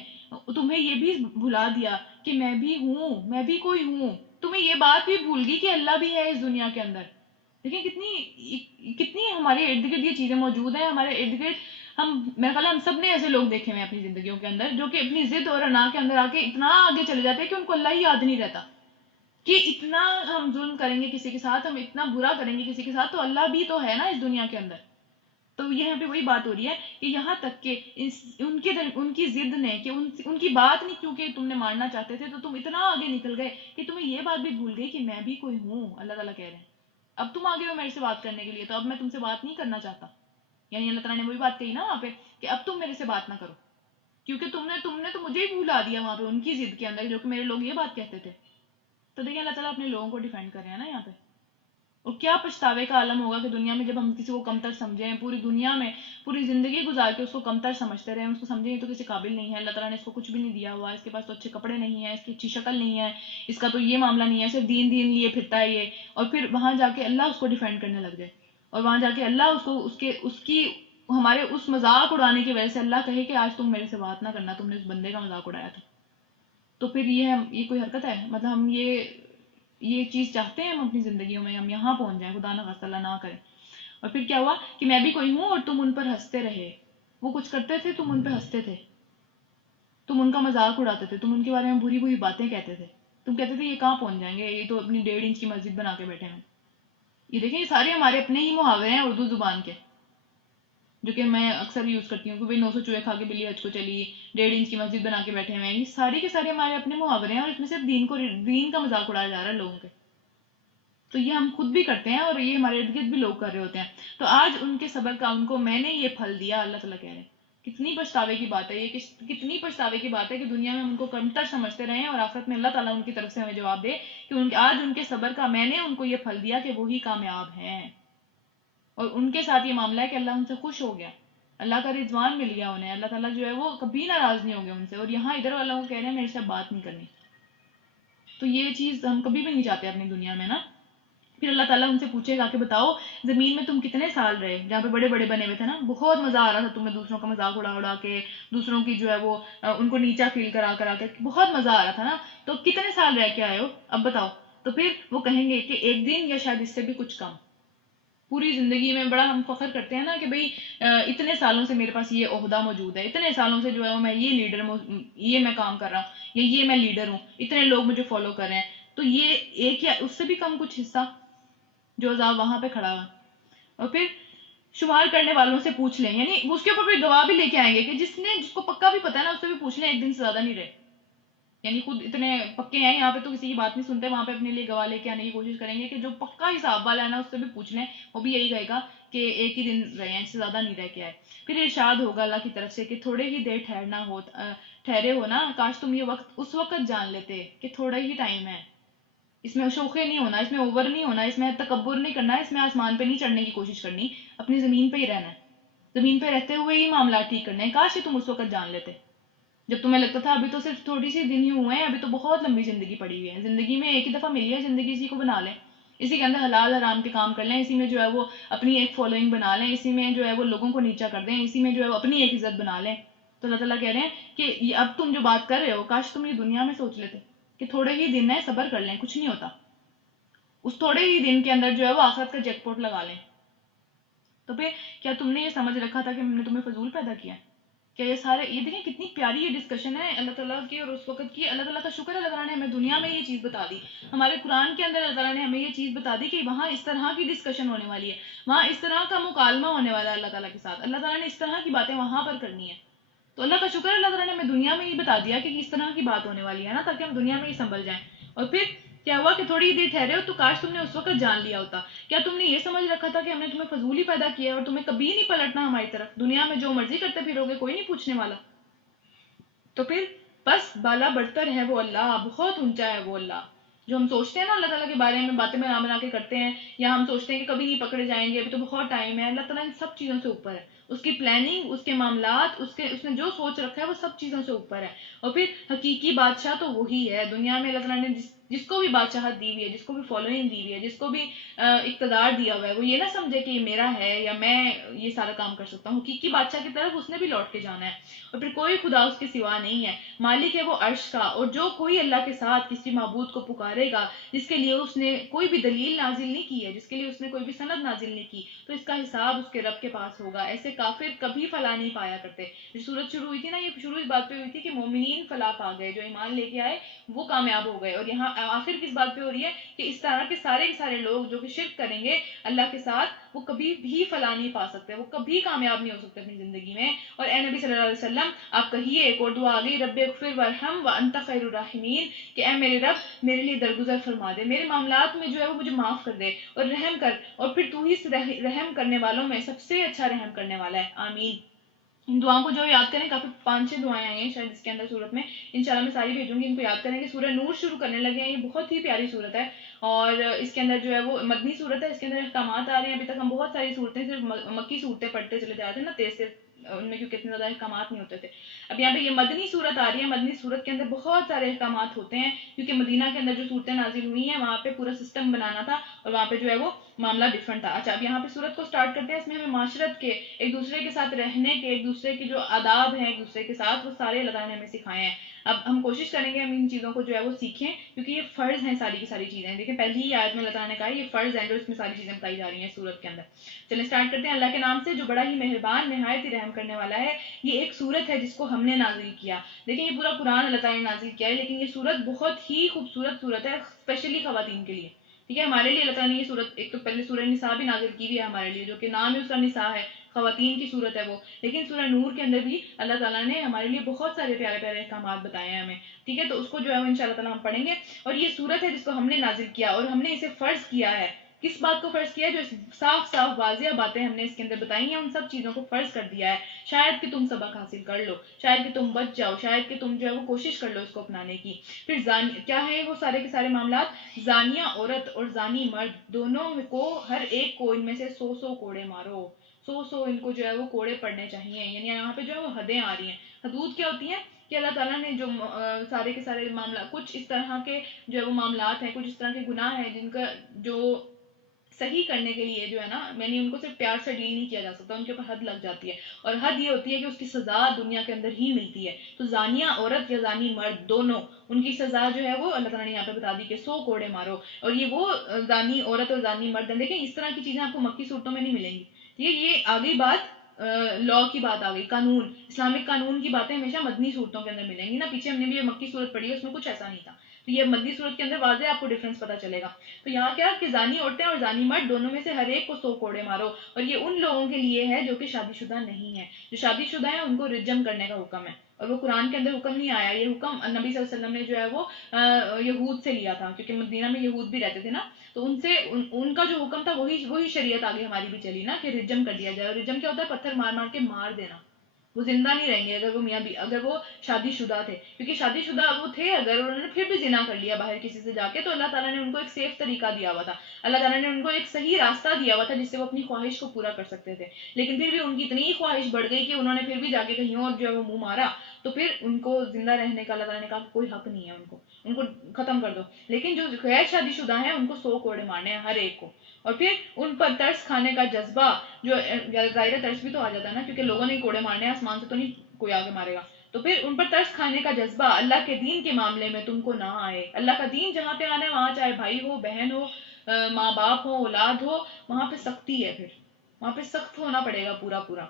تمہیں یہ بھی بھلا دیا کہ میں بھی ہوں، میں بھی کوئی ہوں، تمہیں یہ بات بھی بھول گئی کہ اللہ بھی ہے اس دنیا کے اندر۔ دیکھیں کتنی ہمارے ارد گرد یہ چیزیں موجود ہیں، ہمارے ارد گرد میرا خیال ہے ہم سب نے ایسے لوگ دیکھے ہوئے ہیں اپنی زندگیوں کے اندر جو کہ اپنی ضد اور انا کے اندر آ کے اتنا آگے چلے جاتے ہیں کہ ان کو اللہ ہی یاد نہیں رہتا، کہ اتنا ہم ظلم کریں گے کسی کے ساتھ، ہم اتنا برا کریں گے کسی کے ساتھ، تو اللہ بھی تو ہے نا اس دنیا کے اندر۔ تو یہاں پہ وہی بات ہو رہی ہے کہ یہاں تک کہ ان کی ضد نے کہ ان کی بات نہیں کیونکہ تم نے ماننا چاہتے تھے تو تم اتنا آگے نکل گئے کہ تمہیں یہ بات بھی بھول گئی کہ میں بھی کوئی ہوں۔ اللہ تعالیٰ کہہ رہے ہیں اب تم آگے ہو میرے سے بات کرنے کے لیے، تو اب میں تم سے بات نہیں کرنا چاہتا۔ یعنی اللہ تعالیٰ نے وہی بات کہی نا وہاں پہ کہ اب تم میرے سے بات نہ کرو، کیونکہ تم نے تو مجھے ہی بھلا دیا وہاں پہ ان کی ضد کے اندر، جو کہ میرے لوگ یہ بات کہتے تھے۔ تو دیکھیں اللہ تعالیٰ اپنے لوگوں کو ڈیفینڈ کر رہے ہیں نا یہاں پہ۔ اور کیا پچھتاوے کا عالم ہوگا کہ دنیا میں جب ہم کسی کو کمتر سمجھیں، پوری دنیا میں پوری زندگی گزار کے اس کو کمتر سمجھتے رہے، اس کو سمجھیں یہ تو کسی قابل نہیں ہے، اللہ تعالیٰ نے اس کو کچھ بھی نہیں دیا ہوا، اس کے پاس تو اچھے کپڑے نہیں ہیں، اس کی اچھی شکل نہیں ہے، اس کا تو یہ معاملہ نہیں ہے، صرف دین دین لیے پھرتا ہے یہ، اور پھر وہاں جا کے اللہ اس کو ڈیفینڈ کرنے لگ جائے، اور وہاں جا کے اللہ اس کو اس کی ہمارے اس مذاق اڑانے کی وجہ سے اللہ کہے کہ آج تم میرے سے بات نہ کرنا، تم نے اس بندے کا مذاق اڑایا تھا۔ تو پھر یہ کوئی حرکت ہے؟ مطلب ہم یہ چیز چاہتے ہیں ہم اپنی زندگیوں میں ہم یہاں پہنچ جائیں، خدا نہ خواستہ اللہ نہ کرے۔ اور پھر کیا ہوا کہ میں بھی کوئی ہوں اور تم ان پر ہنستے رہے، وہ کچھ کرتے تھے تم ان پہ ہنستے تھے، تم ان کا مذاق اڑاتے تھے، تم ان کے بارے میں بری بری باتیں کہتے تھے، تم کہتے تھے یہ کہاں پہنچ جائیں گے، یہ تو اپنی 1.5 انچ کی مسجد بنا کے بیٹھے ہیں۔ یہ دیکھیں یہ سارے ہمارے اپنے ہی محاورے ہیں اردو زبان کے، جو کہ میں اکثر یوز کرتی ہوں کہ بھائی 900 چوہے کھا کے بلی حج کو چلی، 1.5 انچ کی مسجد بنا کے بیٹھے ہوئے ہیں، یہ سارے کے سارے ہمارے اپنے محاورے ہیں، اور اس میں صرف دین کا مذاق اڑایا جا رہا ہے لوگوں کے۔ تو یہ ہم خود بھی کرتے ہیں اور یہ ہمارے ارد گرد بھی لوگ کر رہے ہوتے ہیں۔ تو آج ان کے صبر کا ان کو میں نے یہ پھل دیا، اللہ تعالیٰ کہہ رہے ہیں۔ کتنی پچھتاوے کی بات ہے یہ، کتنی پچھتاوے کی بات ہے کہ دنیا میں ہم ان کو کمتر سمجھتے رہے ہیں، اور آخرت میں اللہ تعالیٰ ان کی طرف سے ہمیں جواب دے کہ آج ان کے صبر کا میں نے ان کو یہ پھل دیا کہ وہی کامیاب ہیں، اور ان کے ساتھ یہ معاملہ ہے کہ اللہ ان سے خوش ہو گیا، اللہ کا رضوان مل گیا انہیں، اللہ تعالیٰ جو ہے وہ کبھی ناراض نہیں ہو گیا ان سے، اور یہاں ادھر والوں کو کہہ رہے ہیں میرے سے بات نہیں کرنی۔ تو یہ چیز ہم کبھی بھی نہیں چاہتے اپنی دنیا میں نا۔ پھر اللہ تعالیٰ ان سے پوچھے گا کہ بتاؤ زمین میں تم کتنے سال رہے، جہاں پہ بڑے بڑے بنے ہوئے تھے نا، بہت مزہ آ رہا تھا تمہیں دوسروں کا مذاق اڑا اڑا کے، دوسروں کی جو ہے وہ ان کو نیچا فیل کرا کرا کے، بہت مزہ آ رہا تھا نا، تو کتنے سال رہ کے آئے ہو اب بتاؤ؟ تو پھر وہ کہیں گے کہ ایک دن یا شاید اس سے بھی کچھ کم۔ پوری زندگی میں بڑا ہم فخر کرتے ہیں نا کہ بھئی اتنے سالوں سے میرے پاس یہ عہدہ موجود ہے، اتنے سالوں سے جو ہے میں یہ لیڈر یہ میں کام کر رہا ہوں، یا یہ میں لیڈر ہوں، اتنے لوگ مجھے فالو کر رہے ہیں، تو یہ ایک یا اس سے بھی کم کچھ حصہ جو عذاب وہاں پہ کھڑا ہوا۔ اور پھر شمار کرنے والوں سے پوچھ لیں، یعنی اس کے اوپر بھی گواہ بھی لے کے آئیں گے کہ جس کو پکا بھی پتا ہے نا اس سے بھی پوچھ لیں، ایک دن سے زیادہ نہیں رہے، یعنی خود اتنے پکے ہیں یہاں پہ تو کسی کی بات نہیں سنتے، وہاں پہ اپنے لیے گواہ لے کے آنے کی کوشش کریں گے کہ جو پکا حساب والا ہے نا اس سے بھی پوچھ لیں، وہ بھی یہی کہے گا کہ ایک ہی دن رہے ہیں، اس سے زیادہ نہیں رہ کے آئے۔ پھر ارشاد ہوگا اللہ کی طرف سے کہ تھوڑے ہی دیر ٹھہرے ہو نا، کاش تم یہ وقت اس وقت جان لیتے کہ تھوڑا ہی ٹائم ہے، اس میں شوخے نہیں ہونا، اس میں اوور نہیں ہونا، اس میں تکبر نہیں کرنا، اس میں آسمان پہ نہیں چڑھنے کی کوشش کرنی، اپنی زمین پہ ہی رہنا ہے، زمین پہ رہتے ہوئے ہی معاملات ٹھیک کرنے ہیں۔ کاش کہ تم اس وقت جان لیتے جب تمہیں لگتا تھا ابھی تو صرف تھوڑی سی دن ہی ہوئے ہیں، ابھی تو بہت لمبی زندگی پڑی ہوئی ہے، زندگی میں ایک ہی دفعہ ملی ہے، زندگی اسی کو بنا لیں، اسی کے اندر حلال حرام کے کام کر لیں، اسی میں جو ہے وہ اپنی ایک فالوئنگ بنا لیں، اسی میں جو ہے وہ لوگوں کو نیچا کر دیں، اسی میں جو ہے وہ اپنی ایک عزت بنا لیں۔ تو اللہ تعالیٰ کہہ رہے ہیں کہ اب تم جو بات کر رہے ہو کاش تم یہ دنیا میں سوچ لیتے کہ تھوڑے ہی دن ہے، صبر کر لیں، کچھ نہیں ہوتا، اس تھوڑے ہی دن کے اندر جو ہے وہ آخرت کا جیک پاٹ لگا لیں۔ تو پھر کیا تم نے یہ سمجھ رکھا تھا کہ ہم نے تمہیں فضول پیدا کیا؟ کیا یہ سارے یہ دیکھیں کتنی پیاری یہ ڈسکشن ہے اللہ تعالیٰ کی اور اس وقت کی۔ اللہ تعالیٰ کا شکر ہے اللہ تعالیٰ نے ہمیں دنیا میں یہ چیز بتا دی، ہمارے قرآن کے اندر اللہ تعالیٰ نے ہمیں یہ چیز بتا دی کہ وہاں اس طرح کی ڈسکشن ہونے والی ہے، وہاں اس طرح کا مکالمہ ہونے والا ہے اللہ تعالیٰ کے ساتھ، اللہ تعالیٰ نے اس طرح کی باتیں وہاں پر کرنی ہے۔ تو اللہ کا شکر ہے اللہ تعالیٰ نے ہمیں دنیا میں یہ بتا دیا کہ اس طرح کی بات ہونے والی ہے نا، تاکہ ہم دنیا میں ہی سنبھل جائیں۔ اور پھر کیا ہوا کہ تھوڑی دیر ٹھہرے ہو تو کاش تم نے اس وقت جان لیا ہوتا. کیا تم نے یہ سمجھ رکھا تھا کہ ہم نے تمہیں فضول ہی پیدا کیا ہے اور تمہیں کبھی نہیں پلٹنا ہماری طرف, دنیا میں جو مرضی کرتے پھرو گے, کوئی نہیں پوچھنے والا. تو پھر بس بالا برتر ہے وہ اللہ, بہت اونچا ہے وہ اللہ. جو ہم سوچتے ہیں نا اللہ تعالیٰ کے بارے میں باتیں بنا بنا کے کرتے ہیں, یا ہم سوچتے ہیں کہ کبھی نہیں پکڑے جائیں گے, ابھی تو بہت ٹائم ہے, اللہ تعالیٰ ان سب چیزوں سے اوپر ہے. اس کی پلاننگ, اس کے معاملات, اس نے جو سوچ رکھا ہے وہ سب چیزوں سے اوپر ہے. اور پھر حقیقی بادشاہ تو وہی ہے دنیا میں. اللہ تعالیٰ نے جس کو بھی بادشاہت دی ہوئی ہے, جس کو بھی فالوئنگ دی ہوئی ہے, جس کو بھی اقتدار دیا ہوا ہے, وہ یہ نہ سمجھے کہ یہ میرا ہے یا میں یہ سارا کام کر سکتا ہوں. حقیقی بادشاہ کی طرف اس نے بھی لوٹ کے جانا ہے. اور پھر کوئی خدا اس کے سوا نہیں ہے, مالک ہے وہ عرش کا. اور جو کوئی اللہ کے ساتھ کسی معبود کو پکارے گا جس کے لیے اس نے کوئی بھی دلیل نازل نہیں کی ہے, جس کے لیے اس نے کوئی بھی سند نازل نہیں کی, تو اس کا حساب اس کے رب کے پاس ہوگا. ایسے کافر کبھی فلاح نہیں پایا کرتے. جو سورت شروع ہوئی تھی نا, یہ شروع اس بات پہ ہوئی تھی کہ مومنین فلاح پا گئے, جو ایمان لے کے آئے وہ کامیاب ہو گئے. اور یہاں آخر کس بات پہ ہو رہی ہے کہ اس طرح کے سارے لوگ جو کہ شرک کریں گے اللہ کے ساتھ, وہ کبھی بھی فلاح نہیں پا سکتے, وہ کبھی کامیاب نہیں ہو سکتے اپنی زندگی میں. اور اے نبی صلی اللہ علیہ وسلم آپ کہیے, ایک اور دعا آ گئی, رب اغفر وارحم وانت خیر الراحمین, کہ اے میرے رب میرے لیے درگزر فرما دے, میرے معاملات میں جو ہے وہ مجھے معاف کر دے اور رحم کر, اور پھر تو ہی رحم کرنے والوں میں سب سے اچھا رحم کرنے والا ہے. آمین. ان دعاؤں کو جو یاد کریں, کافی 5-6 دعائیں آئی ہیں شاید اس کے اندر صورت میں, انشاءاللہ میں ساری بھیجوں گی, ان کو یاد کریں گے. سورہ نور شروع کرنے لگے ہیں, یہ بہت ہی پیاری صورت ہے, اور اس کے اندر جو ہے وہ مدنی صورت ہے. اس کے اندر احکامات آ رہے ہیں. ابھی تک ہم بہت ساری صورتیں صرف مکی صورتیں پڑھتے چلے جاتے ہیں نا تیز سے, ان میں کیونکہ اتنے زیادہ احکامات نہیں ہوتے تھے. اب یہاں پہ یہ مدنی صورت آ رہی ہے. مدنی صورت کے اندر بہت سارے احکامات ہوتے ہیں, کیونکہ مدینہ کے اندر جو صورتیں نازل ہوئی ہیں وہاں پہ پورا سسٹم بنانا تھا, اور وہاں پہ جو ہے وہ معاملہ ڈفرنٹ تھا. اچھا, اب یہاں پہ صورت کو سٹارٹ کرتے ہیں. اس میں ہمیں معاشرت کے, ایک دوسرے کے ساتھ رہنے کے, ایک دوسرے کے جو آداب ہیں ایک دوسرے کے ساتھ, وہ سارے اللہ تعالیٰ نے ہمیں سکھائے ہیں. اب ہم کوشش کریں گے ہم ان چیزوں کو جو ہے وہ سیکھیں, کیونکہ یہ فرض ہیں ساری کی ساری چیزیں. دیکھیں پہلی ہی آیت میں اللہ تعالیٰ نے کہا یہ فرض ہیں جو اس میں ساری چیزیں بتائی جا رہی ہیں سورت کے اندر. چلیں اسٹارٹ کرتے ہیں. اللہ کے نام سے جو بڑا ہی مہربان نہایت ہی رحم کرنے والا ہے. یہ ایک سورت ہے جس کو ہم نے نازل کیا. دیکھیں یہ پورا قرآن اللہ تعالیٰ نے نازل کیا ہے, لیکن یہ سورت بہت ہی خوبصورت سورت ہے, اسپیشلی خواتین کے لیے. ٹھیک ہے, ہمارے لیے اللہ تعالیٰ نے یہ سورت, ایک تو پہلے سورہ نساء بھی نازل کی ہوئی ہے ہمارے لیے, جو کہ نام ہی اس کا نساء ہے, خواتین کی صورت ہے وہ. لیکن سورہ نور کے اندر بھی اللہ تعالیٰ نے ہمارے لیے بہت سارے پیارے پیارے احکامات بتائے ہیں ہمیں. ٹھیک ہے, تو اس کو جو ہے وہ انشاءاللہ تعالیٰ ہم پڑھیں گے. اور یہ صورت ہے جس کو ہم نے نازل کیا, اور ہم نے اسے فرض کیا ہے. کس بات کو فرض کیا ہے؟ جو صاف صاف واضح باتیں ہم نے اس کے اندر بتائی ہیں, ان سب چیزوں کو فرض کر دیا ہے, شاید کہ تم سبق حاصل کر لو, شاید کہ تم بچ جاؤ, شاید کہ تم جو ہے وہ کوشش کر لو اس کو اپنانے کی. پھر کیا ہے وہ سارے کے سارے معاملات, زانیہ عورت اور زانی مرد دونوں کو, ہر ایک کو ان میں سے 100 کوڑے مارو. 100 ان کو جو ہے وہ کوڑے پڑنے چاہیے. یعنی یہاں پہ جو ہے وہ حدیں آ رہی ہیں. حدود کیا ہوتی ہیں کہ اللہ تعالیٰ نے جو سارے کے سارے معاملات, کچھ اس طرح کے جو ہے وہ معاملات ہیں, کچھ اس طرح کے گناہ ہیں جن کا جو صحیح کرنے کے لیے جو ہے نا, یعنی ان کو صرف پیار سے ڈیل نہیں کیا جا سکتا, ان کے اوپر حد لگ جاتی ہے. اور حد یہ ہوتی ہے کہ اس کی سزا دنیا کے اندر ہی ملتی ہے. تو زانیہ عورت یا زانی مرد دونوں, ان کی سزا جو ہے وہ اللہ تعالیٰ نے یہاں پہ بتا دی کہ 100 کوڑے مارو. اور یہ وہ زانی عورت اور زانی مرد ہیں. دیکھیں اس طرح کی چیزیں آپ کو مکی صورتوں میں نہیں ملیں گی. ٹھیک ہے, یہ آ گئی بات لا کی بات آ گئی, قانون, اسلامک قانون کی باتیں ہمیشہ مدنی صورتوں کے اندر ملیں گی نا. پیچھے ہم نے بھی یہ مکی صورت پڑھی ہے, اس میں کچھ ایسا نہیں تھا. تو یہ مدنی صورت کے اندر واضح آپ کو ڈفرنس پتا چلے گا. تو یہاں کیا کہ زانی عورتیں اور زانی مرد دونوں میں سے ہر ایک کو 100 کوڑے مارو. اور یہ ان لوگوں کے لیے ہے جو کہ شادی شدہ نہیں ہے. جو شادی شدہ ہیں ان کو رجم کرنے کا حکم ہے, اور وہ قرآن کے اندر حکم نہیں آیا. یہ حکم نبی صلی اللہ علیہ وسلم نے جو ہے وہ یہود سے لیا تھا, کیونکہ مدینہ میں یہود بھی رہتے تھے نا, تو ان سے ان کا جو حکم تھا وہی شریعت آگے ہماری بھی چلی نا, کہ رجم کر دیا جائے. اور رجم کیا ہوتا ہے؟ پتھر مار مار کے مار دینا. وہ زندہ نہیں رہیں گے اگر وہ میاں بھی, اگر وہ شادی شدہ تھے, کیونکہ شادی شدہ وہ تھے اگر, انہوں نے پھر بھی زنا کر لیا باہر کسی سے جا کے, تو اللہ تعالیٰ نے ان کو ایک سیف طریقہ دیا ہوا تھا. اللہ تعالیٰ نے ان کو ایک صحیح راستہ دیا ہوا تھا جس سے وہ اپنی خواہش کو پورا کر سکتے تھے. لیکن پھر بھی ان کی اتنی خواہش بڑھ گئی کہ انہوں نے پھر بھی جا کے کہیں اور جو ہے وہ منہ مارا, تو پھر ان کو زندہ رہنے کا اللہ تعالیٰ نے کہا کوئی حق نہیں ہے, ان کو ختم کر دو. لیکن جو غیر شادی شدہ ہیں ان کو 100 کوڑے مارنے ہیں ہر ایک کو. اور پھر ان پر ترس کھانے کا جذبہ, جو ظاہر ترس بھی تو آ جاتا ہے نا, کیونکہ لوگوں نے کوڑے مارنے ہیں, آسمان سے تو نہیں کوئی آگے مارے گا. تو پھر ان پر ترس کھانے کا جذبہ اللہ کے دین کے معاملے میں تم کو نہ آئے. اللہ کا دین جہاں پہ آنا ہے وہاں چاہے بھائی ہو, بہن ہو, ماں باپ ہو, اولاد ہو, وہاں پہ سختی ہے. پھر وہاں پہ سخت ہونا پڑے گا پورا پورا.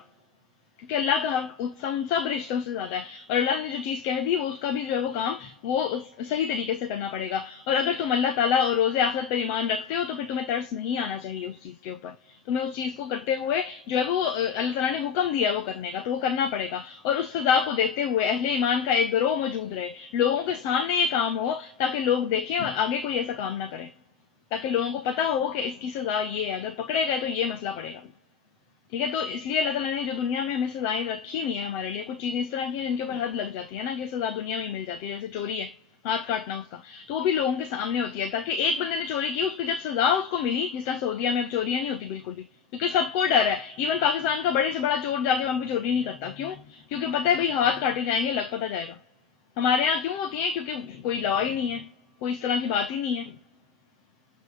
کیونکہ اللہ کا حق ان سب رشتوں سے زیادہ ہے، اور اللہ نے جو چیز کہہ دی وہ اس کا بھی جو ہے وہ کام وہ صحیح طریقے سے کرنا پڑے گا. اور اگر تم اللہ تعالیٰ اور روز آخرت پر ایمان رکھتے ہو تو پھر تمہیں ترس نہیں آنا چاہیے اس چیز کے اوپر. تمہیں اس چیز کو کرتے ہوئے جو ہے وہ اللہ تعالیٰ نے حکم دیا وہ کرنے کا، تو وہ کرنا پڑے گا. اور اس سزا کو دیکھتے ہوئے اہل ایمان کا ایک گروہ موجود رہے، لوگوں کے سامنے یہ کام ہو تاکہ لوگ دیکھیں اور آگے کوئی ایسا کام نہ کرے، تاکہ لوگوں کو پتا ہو کہ اس کی سزا یہ ہے، اگر پکڑے گئے تو یہ مسئلہ پڑے گا. ٹھیک ہے، تو اس لیے اللہ تعالیٰ نے جو دنیا میں ہمیں سزائیں رکھی ہوئی ہیں ہمارے لیے، کچھ چیزیں اس طرح کی ہیں جن کے اوپر حد لگ جاتی ہے نا، کہ سزا دنیا میں ہی مل جاتی ہے، جیسے چوری ہے، ہاتھ کاٹنا اس کا، تو وہ بھی لوگوں کے سامنے ہوتی ہے، تاکہ ایک بندے نے چوری کی، اس کی جب سزا اس کو ملی، جس طرح سعودیہ میں اب چوریاں نہیں ہوتی بالکل بھی، کیونکہ سب کو ڈر ہے. ایون پاکستان کا بڑے سے بڑا چور جا کے وہاں پہ چوری نہیں کرتا. کیوں؟ کیونکہ پتہ ہے بھائی ہاتھ کاٹے جائیں گے، لگ پتہ جائے گا. ہمارے یہاں کیوں ہوتی ہیں؟ کیونکہ کوئی لا ہی نہیں ہے، کوئی اس طرح کی بات ہی نہیں ہے.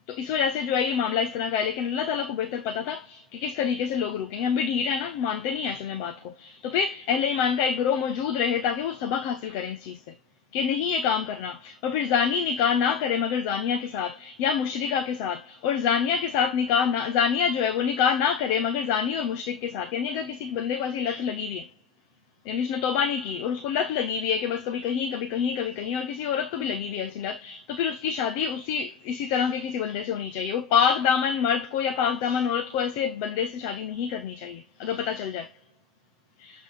تو اس وجہ سے جو ہے یہ معاملہ اس طرح کا ہے. لیکن اللہ تعالیٰ کو بہتر پتا تھا کہ کس طریقے سے لوگ رکیں گے. ہم بھی ڈھیٹ ہیں نا، مانتے نہیں ہیں اصل میں بات کو. تو پھر اہل ایمان کا ایک گروہ موجود رہے تاکہ وہ سبق حاصل کریں اس چیز سے کہ نہیں یہ کام کرنا. اور پھر زانی نکاح نہ کرے مگر زانیہ کے ساتھ یا مشرکہ کے ساتھ، اور زانیہ کے ساتھ نکاح نہ، زانیہ جو ہے وہ نکاح نہ کرے مگر زانی اور مشرک کے ساتھ. یعنی اگر کسی بندے کو ایسی لت لگی ہوئی ہے، یعنی اس نے توبہ نہیں کی اور اس کو لت لگی ہوئی ہے کہ بس کبھی کہیں کبھی کہیں کبھی کہیں، اور کسی عورت کو بھی لگی ہوئی ہے ایسی لت، تو پھر اس کی شادی اسی طرح کے کسی بندے سے ہونی چاہیے. وہ پاک دامن مرد کو یا پاک دامن عورت کو ایسے بندے سے شادی نہیں کرنی چاہیے اگر پتہ چل جائے.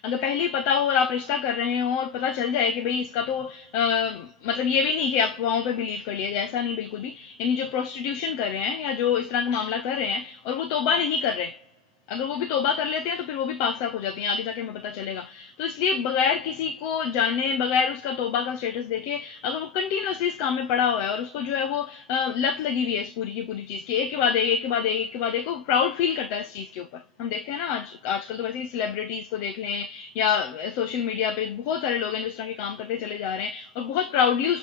اگر پہلے ہی پتا ہو اور آپ رشتہ کر رہے ہوں اور پتہ چل جائے کہ بھئی اس کا تو مطلب یہ بھی نہیں کہ آپ افواہوں پہ بلیو کر لیا جائے، ایسا نہیں بالکل بھی. یعنی جو پروسٹیٹیوشن کر رہے ہیں یا جو اس طرح کا معاملہ کر رہے ہیں اور وہ توبہ نہیں کر رہے، اگر وہ بھی توبہ کر لیتے ہیں تو پھر وہ بھی پاک صاف ہو جاتی ہیں، آگے جا کے ہمیں پتہ چلے گا. تو اس لیے بغیر کسی کو جانے، بغیر اس کا توبہ کا اسٹیٹس دیکھے، اگر وہ کنٹینیوسلی اس کام میں پڑا ہوا ہے اور اس کو جو ہے وہ لت لگی ہوئی ہے اس پوری کی پوری چیز کی، ایک کے بعد ایک، ایک کے بعد ایک، ایک کے بعد ایک، وہ پراؤڈ فیل کرتا ہے اس چیز کے اوپر. ہم دیکھتے ہیں نا آج کل تو ویسے ہی سیلیبریٹیز کو دیکھ لیں یا سوشل میڈیا پہ بہت سارے لوگ ہیں جو اس طرح کے کام کرتے چلے جا رہے ہیں اور بہت پراؤڈلی اس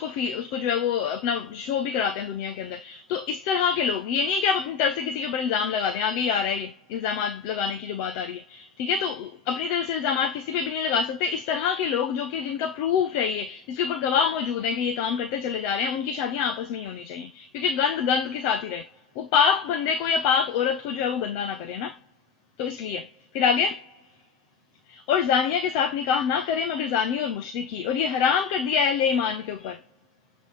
کو جو ہے وہ اپنا شو بھی کراتے ہیں دنیا کے اندر. تو اس طرح کے لوگ، یہ نہیں کہ آپ اپنی طرف سے کسی کے اوپر الزام لگا دیں، آگے ہی آ رہا ہے یہ الزامات لگانے کی جو بات آ رہی ہے. ٹھیک ہے، تو اپنی طرف سے الزامات کسی پہ بھی نہیں لگا سکتے. اس طرح کے لوگ جو کہ جن کا پروف ہے، یہ جس کے اوپر گواہ موجود ہیں کہ یہ کام کرتے چلے جا رہے ہیں، ان کی شادیاں آپس میں ہی ہونی چاہیے، کیونکہ گند گند کے ساتھ ہی رہے. وہ پاک بندے کو یا پاک عورت کو جو ہے وہ گندا نہ کرے نا. تو اس لیے پھر آگے، اور زانیہ کے ساتھ نکاح نہ کرے مگر زانی اور مشرک ہی، اور یہ حرام کر دیا اہل ایمان کے اوپر.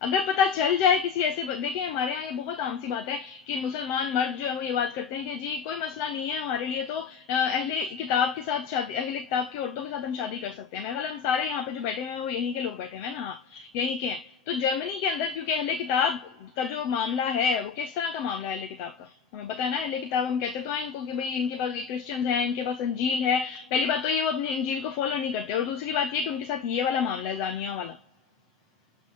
اگر پتہ چل جائے کسی ایسے دیکھیں ہمارے یہاں یہ بہت عام سی بات ہے کہ مسلمان مرد جو ہے وہ یہ بات کرتے ہیں کہ جی کوئی مسئلہ نہیں ہے ہمارے لیے، تو اہل کتاب کے ساتھ شادی، اہل کتاب کی عورتوں کے ساتھ ہم شادی کر سکتے ہیں. میرے خیال ہم سارے یہاں پہ جو بیٹھے ہوئے ہیں وہ یہیں کے لوگ بیٹھے ہوئے ہیں نا. ہاں یہیں کے ہیں. تو جرمنی کے اندر کیونکہ اہل کتاب کا جو معاملہ ہے وہ کس طرح کا معاملہ ہے اہل کتاب کا ہمیں پتہ ہے نا. اہل کتاب ہم کہتے تو ہیں ان کو کہ بھئی ان کے پاس کرسچنز ہیں، ان کے پاس انجیل ہے. پہلی بات تو یہ وہ اپنی انجیل کو فالو نہیں کرتے، اور دوسری بات یہ کہ ان کے ساتھ یہ والا معاملہ ہے زانیہ والا.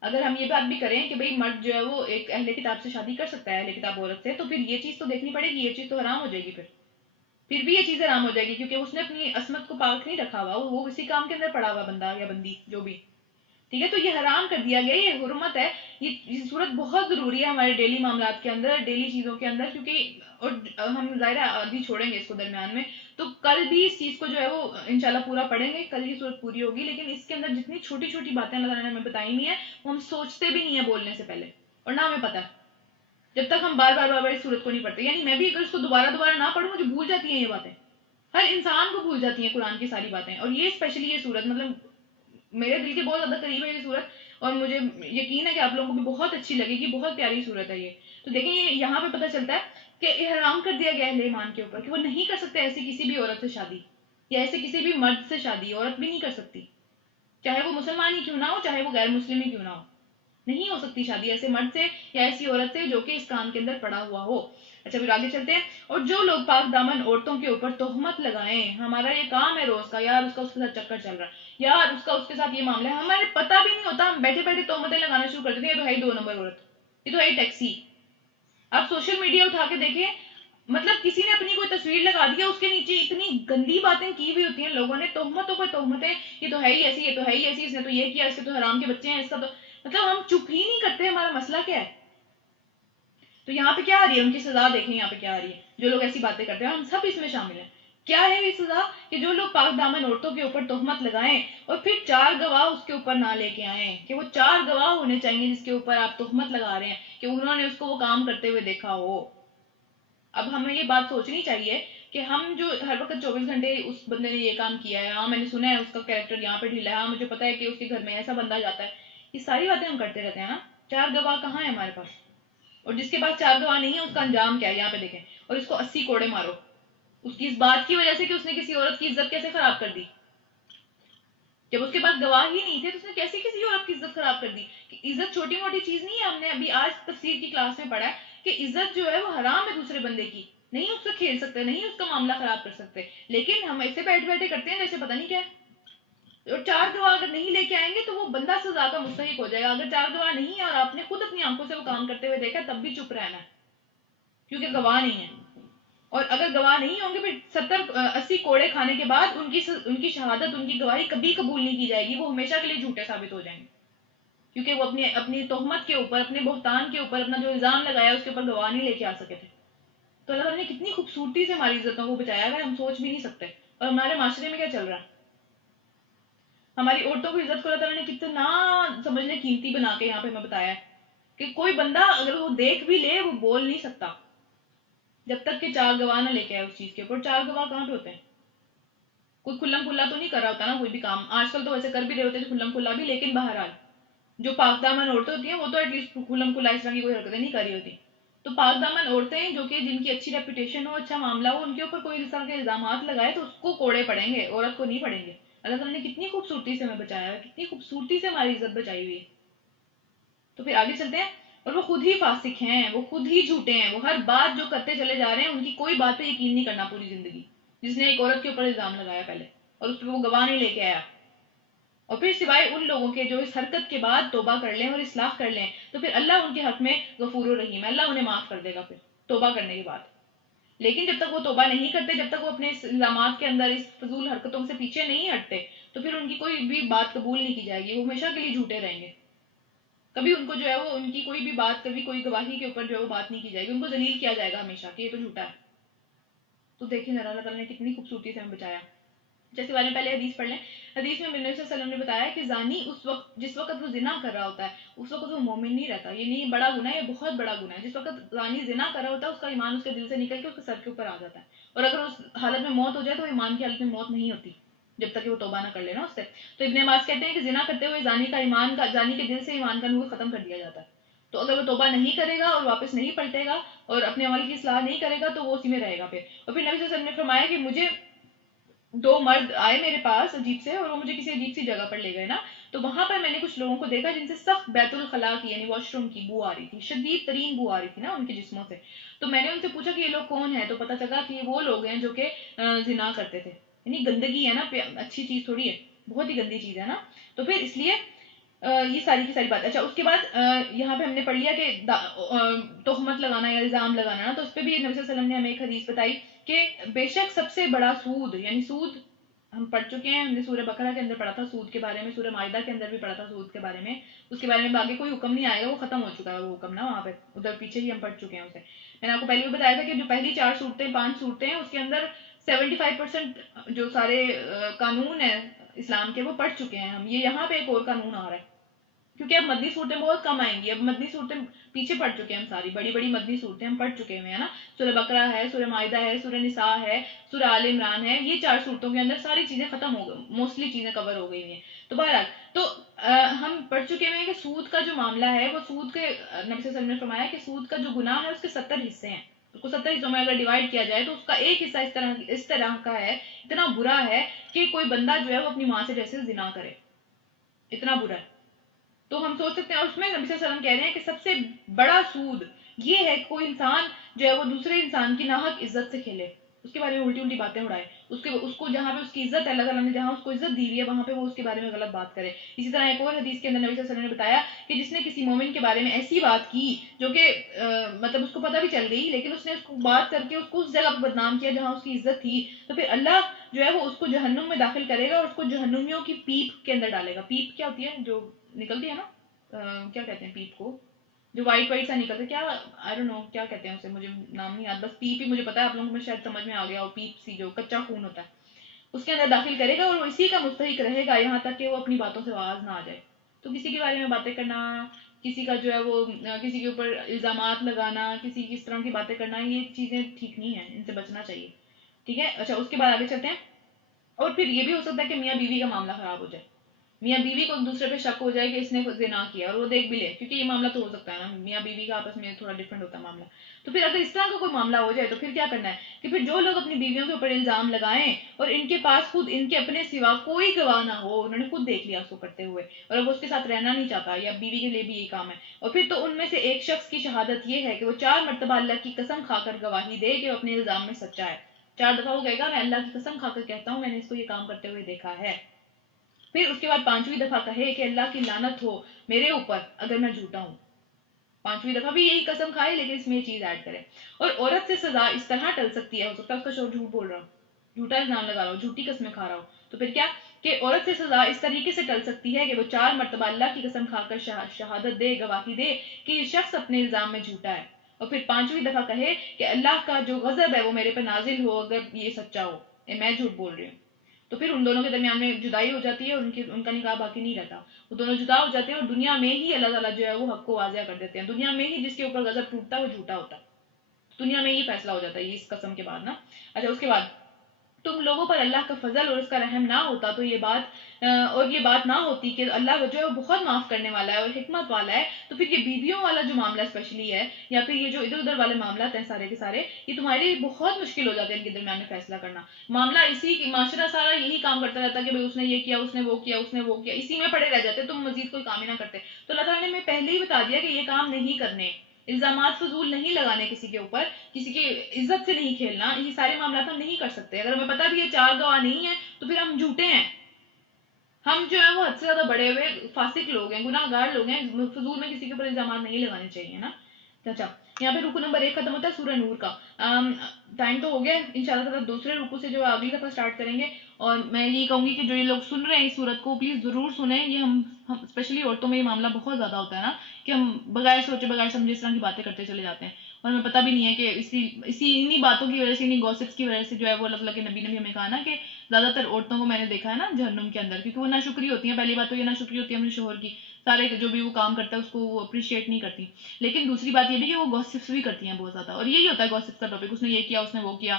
اگر ہم یہ بات بھی کریں کہ بھئی مرد جو ہے وہ ایک اہل کتاب سے شادی کر سکتا ہے، اہل کتاب عورت سے، تو پھر یہ چیز تو دیکھنی پڑے گی، یہ چیز تو حرام ہو جائے گی. پھر بھی یہ چیز حرام ہو جائے گی کیونکہ اس نے اپنی عصمت کو پاک نہیں رکھا ہوا، وہ اسی کام کے اندر پڑا ہوا بندہ یا بندی جو بھی. ٹھیک ہے، تو یہ حرام کر دیا گیا، یہ حرمت ہے. یہ صورت بہت ضروری ہے ہمارے ڈیلی معاملات کے اندر، ڈیلی چیزوں کے اندر، کیونکہ اور ہم ظاہر آدھی چھوڑیں گے اس کو درمیان میں، تو کل بھی اس چیز کو جو ہے وہ انشاءاللہ پورا پڑھیں گے، کل یہ صورت پوری ہوگی. لیکن اس کے اندر جتنی چھوٹی چھوٹی باتیں اللہ تعالیٰ نے ہمیں بتائی ہوئی ہیں وہ ہم سوچتے بھی نہیں ہیں بولنے سے پہلے، اور نہ ہمیں پتہ جب تک ہم بار بار اس صورت کو نہیں پڑھتے. یعنی میں بھی اگر اس کو دوبارہ نہ پڑھوں مجھے بھول جاتی ہیں یہ باتیں، ہر انسان کو بھول جاتی ہیں قرآن کی ساری باتیں. اور یہ اسپیشلی یہ صورت مطلب میرے دل کے بہت زیادہ قریب ہے یہ صورت، اور مجھے یقین ہے کہ آپ لوگوں کو بھی بہت اچھی لگے گی. بہت پیاری صورت ہے یہ. تو دیکھیں یہ یہاں پہ پتہ چلتا ہے کہ احرام کر دیا گیا اہل ایمان کے اوپر کہ وہ نہیں کر سکتے ایسی کسی بھی عورت سے شادی، یا ایسے کسی بھی مرد سے شادی عورت بھی نہیں کر سکتی، چاہے وہ مسلمان ہی کیوں نہ ہو، چاہے وہ غیر مسلم ہی کیوں نہ ہو. نہیں ہو سکتی شادی ایسے مرد سے یا ایسی عورت سے جو کہ اس کام کے اندر پڑا ہوا ہو. اچھا پھر آگے چلتے ہیں. اور جو لوگ پاک دامن عورتوں کے اوپر تہمت لگائیں، ہمارا یہ کام ہے روز کا، یار اس کا اس کے ساتھ چکر چل رہا ہے، یار اس کا اس کے ساتھ یہ معاملہ ہے، ہمارے پتہ بھی نہیں ہوتا، ہم بیٹھے بیٹھے تہمتیں لگانا شروع کر دیتے ہیں. یہ تو ہے ہی 2 نمبر عورت، یہ تو ہے ہی ٹیکسی. آپ سوشل میڈیا اٹھا کے دیکھیں، مطلب کسی نے اپنی کوئی تصویر لگا دیا، اس کے نیچے اتنی گندی باتیں کی ہوئی ہوتی ہیں لوگوں نے، تہمتوں پر تہمتیں، یہ تو ہے ہی ایسی، یہ تو ہے ہی ایسی، اس نے تو یہ کیا، اس کے تو حرام کے بچے ہیں، اس کا تو مطلب ہم چپ ہی نہیں کرتے. ہمارا مسئلہ کیا ہے؟ تو یہاں پہ کیا آ رہی ہے ان کی سزا دیکھیں، یہاں پہ کیا آ رہی ہے. جو لوگ ایسی باتیں کرتے ہیں ہم سب اس میں شامل ہیں. کیا ہے یہ سزا؟ کہ جو لوگ پاک دامن عورتوں کے اوپر تہمت لگائیں اور پھر 4 گواہ اس کے اوپر نہ لے کے آئیں، کہ وہ 4 گواہ ہونے چاہیے جس کے اوپر آپ تہمت لگا رہے ہیں کہ انہوں نے اس کو وہ کام کرتے ہوئے دیکھا ہو. اب ہمیں یہ بات سوچنی چاہیے کہ ہم جو ہر وقت 24 گھنٹے اس بندے نے یہ کام کیا ہے، ہاں میں نے سنا ہے اس کا کیریکٹر یہاں پہ ڈھیلا ہے، ہاں مجھے پتا ہے کہ اس کے گھر میں ایسا بندہ جاتا ہے، یہ ساری باتیں ہم کرتے رہتے ہیں نا. 4 گواہ کہاں ہے ہمارے پاس؟ اور جس کے پاس 4 گواہ نہیں ہے اس کا انجام کیا ہے یہاں پہ دیکھیں. اور اس کو 80 کوڑے مارو اس کی اس بات کی وجہ سے کہ اس نے کسی عورت کی عزت کیسے خراب کر دی. جب اس کے پاس گواہ ہی نہیں تھے تو اس نے کیسے کسی عورت کی عزت خراب کر دی. کہ عزت چھوٹی موٹی چیز نہیں ہے. ہم نے ابھی آج تفسیر کی کلاس میں پڑھا ہے کہ عزت جو ہے وہ حرام ہے دوسرے بندے کی، نہیں اس سے کھیل سکتے، نہیں اس کا معاملہ خراب کر سکتے، لیکن ہم ایسے بیٹھ بیٹھے کرتے ہیں جیسے پتہ نہیں کیا ہے. اور 4 گواہ اگر نہیں لے کے آئیں گے تو وہ بندہ سزا کا مستحق ہو جائے گا. اگر 4 گواہ نہیں ہے اور آپ نے خود اپنی آنکھوں سے وہ کام کرتے ہوئے دیکھا تب بھی چپ رہنا ہے کیونکہ گواہ نہیں ہے. اور اگر گواہ نہیں ہوں گے پھر 70-80 کوڑے کھانے کے بعد ان کی شہادت، ان کی گواہی کبھی قبول نہیں کی جائے گی. وہ ہمیشہ کے لیے جھوٹے ثابت ہو جائیں گے کیونکہ وہ اپنی تہمت کے اوپر، اپنے بہتان کے اوپر، اپنا جو الزام لگایا اس کے اوپر گواہ نہیں لے کے آ سکے تھے. تو اللہ تعالیٰ نے کتنی خوبصورتی سے ہماری عزتوں کو بچایا ہے ہم سوچ بھی نہیں سکتے. اور ہمارے معاشرے میں کیا چل رہا ہے، ہماری عورتوں کی عزت کو اللہ تعالیٰ نے کتنا سمجھ لیں قیمتی بنا کے یہاں پہ ہمیں بتایا ہے کہ کوئی بندہ اگر وہ دیکھ بھی لے وہ بول نہیں سکتا جب تک کہ 4 گواہ نہ لے کے آئے اس چیز کے اوپر. 4 گواہ کہاں پہ ہوتے ہیں؟ کوئی کھلم کھلا تو نہیں کر رہا ہوتا نا کوئی بھی کام. آج کل تو ویسے کر بھی رہے ہوتے ہیں کھلم کھلا بھی، لیکن بہرحال جو پاک دامن عورتیں ہوتی ہیں وہ تو ایٹ لیسٹ کھلم کھلا اس طرح کی کوئی حرکتیں نہیں کر رہی ہوتی. تو پاک دامن عورتیں جو کہ جن کی اچھی ریپوٹیشن ہو، اچھا معاملہ ہو، ان کے اوپر کوئی اس طرح کے الزامات لگائے تو اس کو کوڑے پڑیں گے، عورت کو نہیں پڑیں گے. اللہ تعالیٰ نے کتنی خوبصورتی سے ہمیں بچایا ہے، کتنی خوبصورتی سے ہماری عزت بچائی ہوئی ہے. تو پھر آگے چلتے ہیں. اور وہ خود ہی فاسق ہیں، وہ خود ہی جھوٹے ہیں، وہ ہر بات جو کرتے چلے جا رہے ہیں ان کی کوئی بات پہ یقین نہیں کرنا پوری زندگی. جس نے ایک عورت کے اوپر الزام لگایا پہلے اور اس پہ وہ گواہ نہیں لے کے آیا، اور پھر سوائے ان لوگوں کے جو اس حرکت کے بعد توبہ کر لیں اور اصلاح کر لیں تو پھر اللہ ان کے حق میں غفور و رحیم ہے، اللہ انہیں معاف کر دے گا پھر توبہ کرنے کے بعد. لیکن جب تک وہ توبہ نہیں کرتے، جب تک وہ اپنے اس الزامات کے اندر اس فضول حرکتوں سے پیچھے نہیں ہٹتے تو پھر ان کی کوئی بھی بات قبول نہیں کی جائے گی. وہ ہمیشہ کے لیے جھوٹے رہیں گے. کبھی ان کو جو ہے وہ ان کی کوئی بھی بات، کبھی کوئی گواہی کے اوپر جو ہے وہ بات نہیں کی جائے گی. ان کو ذلیل کیا جائے گا ہمیشہ کہ یہ تو جھوٹا ہے. تو دیکھیں ذرا اللہ تعالیٰ نے کتنی خوبصورتی سے ہمیں بچایا. جیسے والے پہلے حدیث پڑھ لیں. حدیث میں نبی صلی اللہ علیہ وسلم نے بتایا کہ زانی جس وقت وہ زنا کر رہا ہوتا ہے اس وقت وہ مومن نہیں رہتا. یہ نہیں بڑا گناہ ہے، یہ بہت بڑا گناہ ہے. جس وقت زانی زنا کر رہا ہوتا ہے اس کا ایمان اس کے دل سے نکل کے اس کے سر کے اوپر آ جاتا ہے. اور اگر اس حالت میں موت ہو جائے تو ایمان کی حالت میں موت نہیں ہوتی جب تک کہ وہ توبہ نہ کر لینا اس سے. تو ابن عباس کہتے ہیں کہ زنا کرتے ہوئے زانی کے دل سے ایمان کا نور ختم کر دیا جاتا ہے. تو اگر وہ توبہ نہیں کرے گا اور واپس نہیں پلٹے گا اور اپنے عمل کی اصلاح نہیں کرے گا تو وہ اسی میں رہے گا پھر. اور پھر نبی صلی اللہ علیہ وسلم نے فرمایا کہ مجھے 2 مرد آئے میرے پاس عجیب سے، اور وہ مجھے کسی عجیب سی جگہ پر لے گئے نا. تو وہاں پر میں نے کچھ لوگوں کو دیکھا جن سے سخت بیت الخلاء کی یعنی واش روم کی بو آ رہی تھی، شدید ترین بو آ رہی تھی نا ان کے جسموں سے. تو میں نے ان سے پوچھا کہ یہ لوگ کون ہیں، تو پتہ چلا کہ یہ وہ لوگ ہیں جو کہ زنا کرتے تھے. یعنی گندگی ہے نا، اچھی چیز تھوڑی ہے، بہت ہی گندی چیز ہے نا. تو پھر اس لیے یہ ساری کی ساری بات. اچھا اس کے بعد یہاں پہ ہم نے پڑھ لیا کہ تہمت لگانا یا الزام لگانا نا. تو اس پہ بھی نبی صلی اللہ علیہ وسلم نے ہمیں ایک حدیث بتائی کہ بے شک سب سے بڑا سود، یعنی سود ہم پڑھ چکے ہیں، ہم نے سورہ بقرہ کے اندر پڑھا تھا سود کے بارے میں، سورہ مائدہ کے اندر بھی پڑھا تھا سود کے بارے میں. اس کے بارے میں آگے کوئی حکم نہیں آئے گا، وہ ختم ہو چکا ہے وہ حکم نا وہاں پہ، ادھر پیچھے ہی ہم پڑھ چکے ہیں اسے. میں نے آپ کو پہلے بھی بتایا تھا کہ جو پہلی 5 صورتیں ہیں اس کے اندر 75% جو سارے قانون ہیں اسلام کے وہ پڑھ چکے ہیں ہم. یہ یہاں پہ ایک اور قانون آ رہا ہے کیونکہ اب مدنی صورتیں بہت کم آئیں گی. اب مدنی صورتیں پیچھے پڑ چکے ہیں ہم، ساری بڑی بڑی مدنی صورتیں ہم پڑھ چکے ہوئے ہیں نا. سورہ بقرہ ہے، سورہ مائدہ ہے، سورہ نساء ہے، سورہ آل عمران ہے. یہ 4 صورتوں کے اندر ساری چیزیں ختم ہو گئی، موسٹلی چیزیں کور ہو گئی ہیں. تو بہرحال تو ہم پڑھ چکے ہوئے ہیں کہ سود کا جو معاملہ ہے وہ سود کے، نبی صلی اللہ علیہ وسلم نے فرمایا کہ سود کا جو گناہ ہے اس کے 70 حصے ہیں. اس کو 70 حصوں میں اگر ڈیوائڈ کیا جائے تو اس کا ایک حصہ اس طرح کا ہے، اتنا برا ہے کہ کوئی بندہ جو ہے وہ اپنی ماں سے جیسے زنا کرے، اتنا برا ہے. تو ہم سوچ سکتے ہیں. اور اس میں نبی صلی اللہ علیہ وسلم کہہ رہے ہیں کہ سب سے بڑا سود یہ ہے کہ کوئی انسان جو ہے وہ دوسرے انسان کی ناحق عزت سے کھیلے، اس کے بارے میں الٹی باتیں اڑائے، اس کو جہاں پہ اس کی عزت ہے، اللہ تعالیٰ نے جہاں اس کو عزت دی ہوئی ہے وہاں پہ وہ اس کے بارے میں غلط بات کرے. اسی طرح ایک اور حدیث کے اندر نبی صلی اللہ علیہ وسلم نے بتایا کہ جس نے کسی مومن کے بارے میں ایسی بات کی جو کہ مطلب اس کو پتہ بھی چل گئی لیکن اس نے اس کو بات کر کے اس کو اس جگہ پہ بدنام کیا جہاں اس کی عزت تھی، تو پھر اللہ جو ہے وہ اس کو جہنم میں داخل کرے گا اور اس کو جہنمیوں کی پیپ کے اندر ڈالے گا. پیپ کیا ہوتی ہے؟ جو نکلتی ہے نا، کیا کہتے ہیں پیپ کو، جو وائٹ وائٹ سا نکلتا ہے، کیا آئی ڈونٹ نو کیا کہتے ہیں اسے، مجھے نام نہیں یاد، بس پیپ ہی مجھے پتا ہے. آپ لوگوں کو شاید سمجھ میں آ گیا، اور پیپ سی جو کچا خون ہوتا ہے اس کے اندر داخل کرے گا اور وہ اسی کا مستحق رہے گا یہاں تک کہ وہ اپنی باتوں سے آواز نہ آ جائے. تو کسی کے بارے میں باتیں کرنا، کسی کا جو ہے وہ کسی کے اوپر الزامات لگانا، کسی کی اس طرح کی باتیں کرنا، یہ چیزیں ٹھیک نہیں ہیں، ان سے بچنا چاہیے. ٹھیک ہے. اچھا اس کے بعد آگے چلتے ہیں. اور پھر یہ بھی ہو سکتا ہے کہ میاں بیوی کا معاملہ خراب ہو جائے, میاں بیوی کو دوسرے پہ شک ہو جائے کہ اس نے زنا کیا اور وہ دیکھ بھی لے, کیونکہ یہ معاملہ تو ہو سکتا ہے نا, میاں بیوی کا آپس میں تھوڑا ڈفرنٹ ہوتا ہے معاملہ. تو پھر اگر اس طرح کا کوئی معاملہ ہو جائے تو پھر کیا کرنا ہے کہ پھر جو لوگ اپنی بیویوں کے اوپر الزام لگائیں اور ان کے پاس خود ان کے اپنے سوا کوئی گواہ نہ ہو, انہوں نے خود دیکھ لیا اس کو کرتے ہوئے اور اب وہ اس کے ساتھ رہنا نہیں چاہتا, یا بیوی کے لیے بھی یہی کام ہے, اور پھر تو ان میں سے ایک شخص کی شہادت یہ ہے کہ وہ 4 مرتبہ اللہ کی قسم کھا کر گواہی دے کہ وہ اپنے الزام میں سچا ہے. 4 دفعہ وہ کہے گا میں اللہ کی قسم کھا کر کہتا ہوں میں نے اس کو یہ کام کرتے ہوئے دیکھا ہے. پھر اس کے بعد 5ویں دفعہ کہے کہ اللہ کی لعنت ہو میرے اوپر اگر میں جھوٹا ہوں. 5ویں دفعہ بھی یہی قسم کھائے لیکن اس میں یہ چیز ایڈ کرے. اور عورت سے سزا اس طرح ٹل سکتی ہے, ہو سکتا ہے اس کا شوہر جھوٹ بول رہا ہو, جھوٹا الزام لگا رہا ہو, جھوٹی قسمیں کھا رہا ہو, تو پھر کیا کہ عورت سے سزا اس طریقے سے ٹل سکتی ہے کہ وہ 4 مرتبہ اللہ کی قسم کھا کر شہادت دے, گواہی دے کہ یہ شخص اپنے الزام میں جھوٹا ہے, اور پھر 5ویں دفعہ کہے کہ اللہ کا جو غضب ہے وہ میرے پہ نازل ہو اگر یہ سچا ہو, میں جھوٹ بول رہی ہوں. تو پھر ان دونوں کے درمیان میں جدائی ہو جاتی ہے اور ان کا نکاح باقی نہیں رہتا, وہ دونوں جدا ہو جاتے ہیں اور دنیا میں ہی اللہ تعالیٰ جو ہے وہ حق کو واضح کر دیتے ہیں. دنیا میں ہی جس کے اوپر غضب ٹوٹتا ہے وہ جھوٹا ہوتا ہے, دنیا میں ہی فیصلہ ہو جاتا ہے یہ اس قسم کے بعد نا. اچھا اس کے بعد تم لوگوں پر اللہ کا فضل اور اس کا رحم نہ ہوتا تو یہ بات نہ ہوتی کہ اللہ جو ہے وہ بہت معاف کرنے والا ہے اور حکمت والا ہے, تو پھر یہ بیویوں والا جو معاملہ اسپیشلی ہے یا پھر یہ جو ادھر ادھر والے معاملات ہیں سارے کے سارے, یہ تمہارے لیے بہت مشکل ہو جاتے ہیں ان کے درمیان میں فیصلہ کرنا. معاملہ اسی معاشرہ سارا یہی کام کرتا رہتا ہے کہ بھائی اس نے یہ کیا, اس نے وہ کیا, اس نے وہ کیا, اسی میں پڑے رہ جاتے, تم مزید کوئی کام ہی نہ کرتے. تو اللہ تعالیٰ نے میں پہلے ہی بتا دیا کہ یہ کام نہیں کرنے, الزامات فضول نہیں لگانے کسی کے اوپر, کسی کی عزت سے نہیں کھیلنا, یہ سارے معاملات ہم نہیں کر سکتے. اگر ہمیں پتہ بھی ہے 4 گواہ نہیں ہیں تو پھر ہم جھوٹے ہیں, ہم جو ہے وہ حد سے زیادہ بڑے ہوئے فاسق لوگ ہیں, گناہ گار لوگ ہیں, فضول میں کسی کے اوپر الزامات نہیں لگانے چاہیے نا. اچھا یہاں پہ رکو نمبر 1 ختم ہوتا ہے سورہ نور کا. ٹائم تو ہو گیا, انشاءاللہ تعالیٰ دوسرے رکو سے جو اگلی دفعہ سٹارٹ کریں گے. اور میں یہ کہوں گی کہ جو یہ لوگ سن رہے ہیں اس سورت کو پلیز ضرور سنیں. یہ ہم اسپیشلی عورتوں میں یہ معاملہ بہت زیادہ ہوتا ہے نا کہ ہم بغیر سوچے بغیر سمجھے اس طرح کی باتیں کرتے چلے جاتے ہیں, اور ہمیں پتہ بھی نہیں ہے کہ انہی باتوں کی وجہ سے, انہی گوسپس کی وجہ سے جو ہے وہ اللہ تعالیٰ کے نبی نے بھی ہمیں کہا نا کہ زیادہ تر عورتوں کو میں نے دیکھا ہے نا جہنم کے اندر, کیونکہ وہ ناشکری ہوتی ہیں. پہلی بات تو یہ ناشکری ہوتی ہے اپنے شوہر کی, سارے جو بھی وہ کام کرتا ہے اس کو وہ اپریشیٹ نہیں کرتی. لیکن دوسری بات یہ بھی کہ وہ گوسپس بھی کرتی ہیں بہت زیادہ, اور یہی ہوتا ہے گوسپس کا ٹاپک, اس نے یہ کیا, اس نے وہ کیا,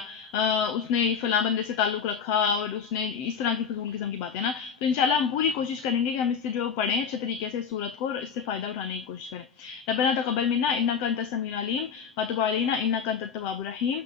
اس نے فلاں بندے سے تعلق رکھا اور اس نے اس طرح کی فضول قسم کی باتیں نا. تو انشاءاللہ ہم پوری کوشش کریں گے کہ ہم اس سے جو پڑھیں اچھے طریقے سے سورت کو, اور اس سے فائدہ اٹھانے کی کوشش کریں. ربنا تقبل منا انک انت السمیع العلیم وتب علینا انک انت التواب الرحیم.